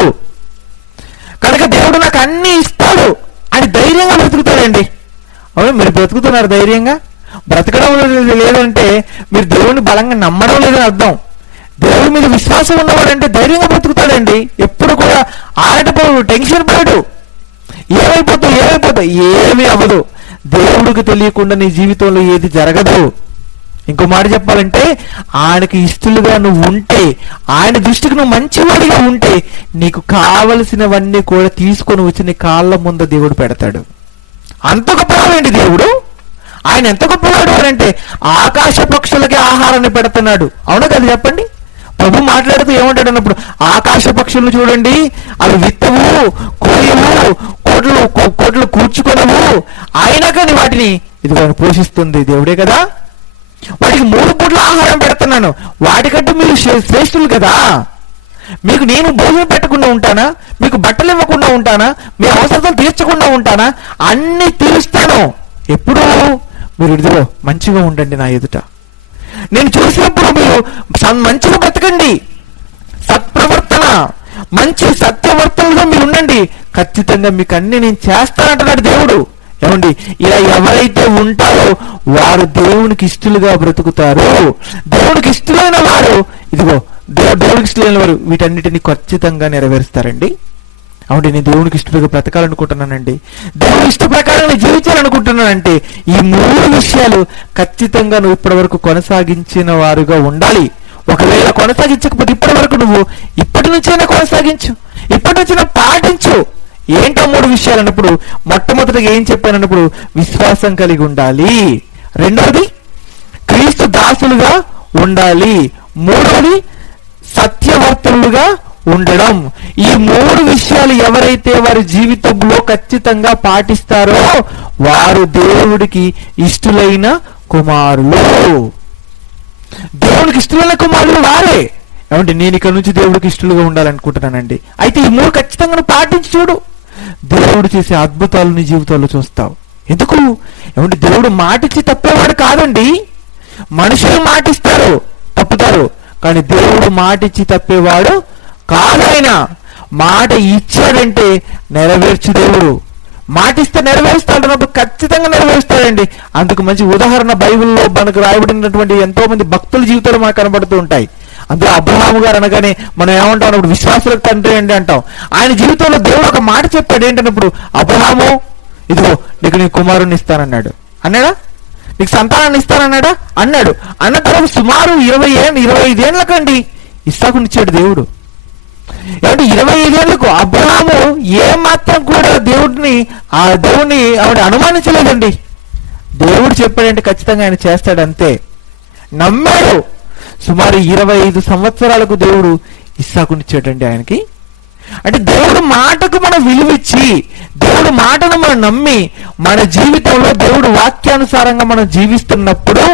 కనుక దేవుడు నాకు అన్ని ఇస్తాడు అని ధైర్యంగా బ్రతుకుతాడండి. అవును, మీరు బ్రతుకుతున్నారు ధైర్యంగా? బ్రతకడం లేదంటే మీరు దేవుడిని బలంగా నమ్మడం లేదని అర్థం. దేవుడి మీద విశ్వాసం ఉన్నవాడంటే ధైర్యంగా బ్రతుకుతాడండి. ఎప్పుడు కూడా ఆరటపోడు, టెన్షన్ పడడు. ఏమైపోతావు ఏమీ అవ్వదు. దేవుడికి తెలియకుండా నీ జీవితంలో ఏది జరగదు. ఇంకో మాట చెప్పాలంటే, ఆయనకి ఇష్టలుగా నువ్వు ఉంటే, ఆయన దృష్టికి నువ్వు మంచివాడిగా ఉంటే, నీకు కావలసినవన్నీ కూడా తీసుకొని వచ్చి నీ కాళ్ళ ముందు దేవుడు పెడతాడు. అంత గొప్పవాడండి దేవుడు. ఆయన ఎంత గొప్పవాడు అంటే, ఆకాశ పక్షులకి ఆహారాన్ని పెడుతున్నాడు. అవునా కదా? చెప్పండి. ప్రభు మాట్లాడుతూ ఏమంటాడు అన్నప్పుడు, ఆకాశ పక్షులను చూడండి, అవి విత్తవు, కోయవు, కోట్లు కూర్చుకొనవు, అయినా కానీ వాటిని ఇది పోషిస్తుంది దేవుడే కదా. వాటికి 3 పూట్ల ఆహారం పెడుతున్నాను. వాటికంటే మీరు శ్రేష్ఠులు కదా. మీకు నేను భోజనం పెట్టకుండా ఉంటానా? మీకు బట్టలు ఇవ్వకుండా ఉంటానా? మీ అవసరాలు తీర్చకుండా ఉంటానా? అన్ని తీరుస్తాను. ఎప్పుడు మీరు ఇదిగో మంచిగా ఉండండి నా ఎదుట. నేను చూసినప్పుడు మీరు మంచిగా బ్రతకండి. సత్ప్రవర్తన, మంచి సత్యవర్తనగా మీరు ఉండండి. ఖచ్చితంగా మీకు అన్ని నేను చేస్తానంటున్నాడు దేవుడు. ఏమండి, ఇలా ఎవరైతే ఉంటారో వారు దేవునికి ఇష్టలుగా బ్రతుకుతారు. దేవునికి ఇష్టమైన వారు ఇదిగో దేవునికి ఇష్టమైన వారు వీటన్నిటిని ఖచ్చితంగా నెరవేరుస్తారండి. అవునండి, నేను దేవునికి ఇష్టలుగా బ్రతకాలనుకుంటున్నానండి, దేవుని ఇష్ట ప్రకారంగా జీవించాలనుకుంటున్నానంటే ఈ 3 విషయాలు ఖచ్చితంగా నువ్వు ఇప్పటి వరకు కొనసాగించిన వారుగా ఉండాలి. ఒకవేళ కొనసాగించకపోతే ఇప్పటి వరకు నువ్వు ఇప్పటి నుంచైనా కొనసాగించు, ఇప్పటి నుంచైనా పాటించు. ఏంటో 3 విషయాలు అన్నప్పుడు, మొట్టమొదటిగా ఏం చెప్పానన్నప్పుడు విశ్వాసం కలిగి ఉండాలి. 2వది క్రీస్తు దాసులుగా ఉండాలి. 3వది సత్యవర్తనులుగా ఉండడం. ఈ 3 విషయాలు ఎవరైతే వారి జీవితంలో ఖచ్చితంగా పాటిస్తారో వారు దేవుడికి ఇష్టలైన కుమారులు. దేవుడికి ఇష్టలైన కుమారులు వారే. ఏమంటే, నేను ఇక్కడ నుంచి దేవుడికి ఇష్టలుగా ఉండాలనుకుంటున్నానండి. అయితే ఈ 3 ఖచ్చితంగా పాటించి చూడు, దేవుడు చేసే అద్భుతాలు నీ జీవితంలో చూస్తావు. ఎందుకు? ఏమంటే, దేవుడు మాటిచ్చి తప్పేవాడు కాదండి. మనుషులు మాటిస్తారు, తప్పుతారు, కానీ దేవుడు మాటిచ్చి తప్పేవాడు కాదు. ఆయన మాట ఇచ్చాడంటే నెరవేర్చు దేవుడు. మాటిస్తే నెరవేరుస్తాడు, ఖచ్చితంగా నెరవేరుస్తాడండి. అందుకు మంచి ఉదాహరణ బైబిల్లో మనకు రాయబడినటువంటి ఎంతో మంది భక్తుల జీవితాలు మనకు కనబడుతూ ఉంటాయి. అందులో అబ్రహాము గారు అనగానే మనం ఏమంటాం అన్నప్పుడు విశ్వాసులకు తండ్రి అండి అంటాం. ఆయన జీవితంలో దేవుడు ఒక మాట చెప్పాడు. ఏంటన్నప్పుడు, అబ్రహాము ఇదిగో నీకు నీ కుమారుని ఇస్తానన్నాడు. అన్నాడా? నీకు సంతానాన్ని ఇస్తానన్నాడా? అన్నాడు. అన్న తర్వాత సుమారు 25 ఏళ్ళకండి ఇస్సాకునిచ్చాడు దేవుడు. ఏమంటే 25 ఏళ్లకు అబ్రహాము ఏమాత్రం కూడా దేవుడిని కానీ ఆ దేవుణ్ణి ఆవిడ అనుమానించలేదండి. దేవుడు చెప్పాడంటే ఖచ్చితంగా ఆయన చేస్తాడంతే. నమ్మాడు. సుమారు 25 సంవత్సరాలకు దేవుడు ఇస్సాకునిచ్చాడండి ఆయనకి. అంటే దేవుడు మాటకు మనం విలువిచ్చి, దేవుడు మాటను మనం నమ్మి, మన జీవితంలో దేవుడు వాక్యానుసారంగా మనం జీవిస్తున్నప్పుడు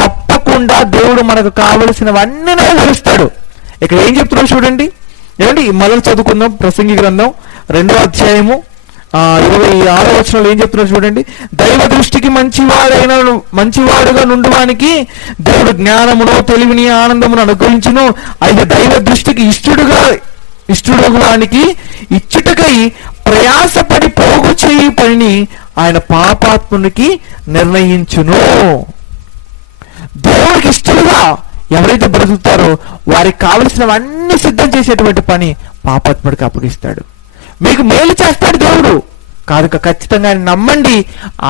తప్పకుండా దేవుడు మనకు కావలసినవన్నీ నెరవేరుస్తాడు. ఇక్కడ ఏం చెప్తున్నాడు చూడండి. ఏమండి, మొదలు చదువుకుందాం. ప్రసంగి గ్రంథం 2వ అధ్యాయము 26వ వచనంలో ఏం చెప్తున్నారు చూడండి. దైవ దృష్టికి మంచివాడుగా నుండువానికి దేవుడు జ్ఞానమును, తెలివిని, ఆనందమును అనుగ్రహించును. అయితే దైవ దృష్టికి ఇష్టడువానికి ఇచ్చుటకై ప్రయాసపడి పోగు చేయి పనిని ఆయన పాపాత్మునికి నిర్ణయించును. దేవుడికి ఇష్టడుగా ఎవరైతే బ్రతుకుతారో వారికి కావలసినవన్నీ సిద్ధం చేసేటువంటి పని పాపాత్ముడికి అప్పగిస్తాడు. మీకు మేలు చేస్తాడు దేవుడు. కాదు, ఖచ్చితంగా ఆయన నమ్మండి,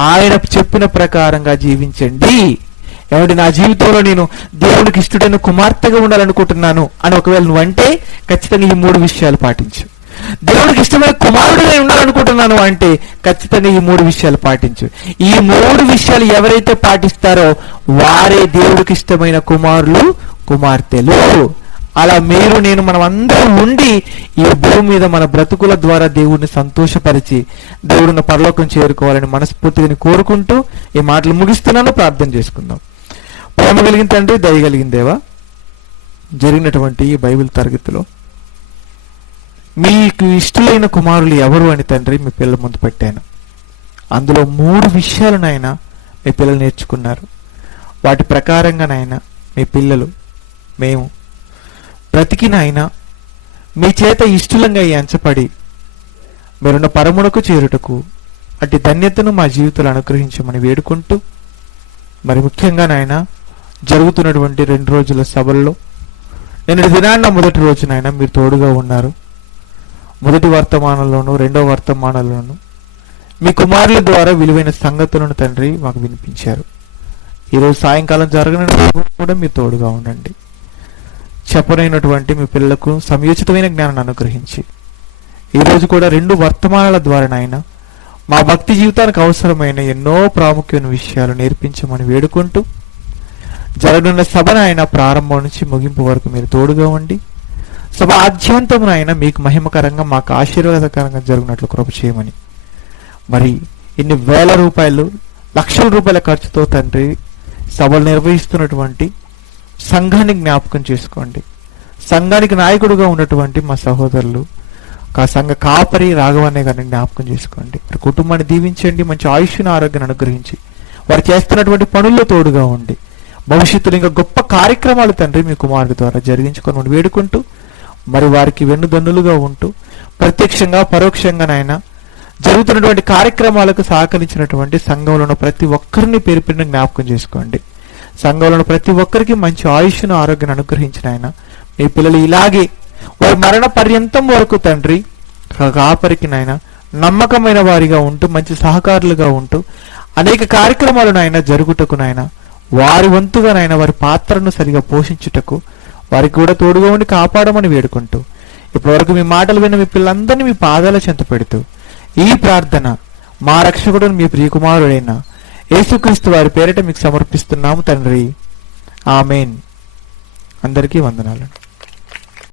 ఆయన చెప్పిన ప్రకారంగా జీవించండి. ఏమంటే నా జీవితంలో నేను దేవుడికి ఇష్టడైన కుమార్తెగా ఉండాలనుకుంటున్నాను అని ఒకవేళ నువ్వు అంటే ఖచ్చితంగా ఈ 3 విషయాలు పాటించు. దేవుడికి ఇష్టమైన కుమారుడిగా ఉండాలనుకుంటున్నాను అంటే ఖచ్చితంగా ఈ 3 విషయాలు పాటించు. ఈ 3 విషయాలు ఎవరైతే పాటిస్తారో వారే దేవుడికి ఇష్టమైన కుమారులు, కుమార్తెలు. అలా మీరు నేను మనం అందరం ఉండి ఈ భూమి మీద మన బ్రతుకుల ద్వారా దేవుడిని సంతోషపరిచి దేవుడిని పరలోకం చేరుకోవాలని మనస్ఫూర్తిగా కోరుకుంటూ ఈ మాటలు ముగిస్తున్నాను. ప్రార్థన చేసుకుందాం. ప్రేమ కలిగిన తండ్రి, దయ కలిగిన దేవా, జరిగినటువంటి ఈ బైబిల్ తరగతిలో మీకు ఇష్టమైన కుమారులు ఎవరు అని తండ్రి మీ పిల్లల ముందు పెట్టాను. అందులో 3 విషయాలు నాయన మీ పిల్లలు నేర్చుకున్నారు. వాటి ప్రకారంగా నాయన మీ పిల్లలు మేము బ్రతికినాయన మీ చేత ఇష్టలంగా ఎంచపడి మీరున్న పరమునకు చేరుటకు అట్టి ధన్యతను మా జీవితంలో అనుగ్రహించమని వేడుకుంటూ, మరి ముఖ్యంగా నాయన జరుగుతున్నటువంటి 2 రోజుల సభల్లో నిన్నటి దినాన్న మొదటి రోజు నాయన మీరు తోడుగా ఉన్నారు. మొదటి వర్తమానంలోను 2వ వర్తమానంలోను మీ కుమారుల ద్వారా విలువైన సంగతులను తండ్రి మాకు వినిపించారు. ఈరోజు సాయంకాలం జరగని కూడా మీరు తోడుగా ఉండండి. చెప్పనైనటువంటి మీ పిల్లలకు సమయోచితమైన జ్ఞానాన్ని అనుగ్రహించి ఈరోజు కూడా 2 వర్తమానాల ద్వారా నాయన మా భక్తి జీవితానికి అవసరమైన ఎన్నో ప్రాముఖ్యమైన విషయాలు నేర్పించమని వేడుకుంటూ, జరగనున్న సభను ఆయన ప్రారంభం నుంచి ముగింపు వరకు మీరు తోడుగా ఉండి సభ ఆద్యంతమున ఆయన మీకు మహిమకరంగా మాకు ఆశీర్వాదకరంగా జరిగినట్లు కృప చేయమని, మరి ఇన్ని వేల రూపాయలు, లక్షల రూపాయల ఖర్చుతో తండ్రి సభలు నిర్వహిస్తున్నటువంటి సంఘాన్ని జ్ఞాపకం చేసుకోండి. సంఘానికి నాయకుడుగా ఉన్నటువంటి మా సహోదరులు, సంఘ కాపరి రాఘవన్నే గారిని జ్ఞాపకం చేసుకోండి. వారి కుటుంబాన్ని దీవించండి. మంచి ఆయుష్ను, ఆరోగ్యాన్ని అనుగ్రహించి వారు చేస్తున్నటువంటి పనుల్లో తోడుగా ఉండి భవిష్యత్తులో ఇంకా గొప్ప కార్యక్రమాలు తండ్రి మీ కుమారుడి ద్వారా జరిగించుకొని వేడుకుంటూ, మరి వారికి వెన్నుదన్నులుగా ఉంటూ ప్రత్యక్షంగా పరోక్షంగా నాయన జరుగుతున్నటువంటి కార్యక్రమాలకు సహకరించినటువంటి సంఘంలో ఉన్న ప్రతి ఒక్కరిని పేరు పేరున జ్ఞాపకం చేసుకోండి. సంఘంలో ప్రతి ఒక్కరికి మంచి ఆయుష్ను, ఆరోగ్యాన్ని అనుగ్రహించిన ఆయన మీ పిల్లలు ఇలాగే వారి మరణ పర్యంతం వరకు తండ్రి కాపరికి నాయన నమ్మకమైన వారిగా ఉంటూ, మంచి సహకారులుగా ఉంటూ అనేక కార్యక్రమాలు నాయన జరుగుటకు నాయన వారి వంతుగా నాయన వారి పాత్రను సరిగా పోషించుటకు వారికి కూడా తోడుగా ఉండి కాపాడమని వేడుకుంటూ, ఇప్పటివరకు మీ మాటలు విన్న మీ పిల్లలందరినీ మీ పాదాల చెంత పెడుతూ ఈ ప్రార్థన మా రక్షకుడు మీ ప్రియకుమారుడైన యేసుక్రీస్తు వారి పేరిట మీకు సమర్పిస్తున్నాము తండ్రి. ఆమేన్. అందరికీ వందనాలు.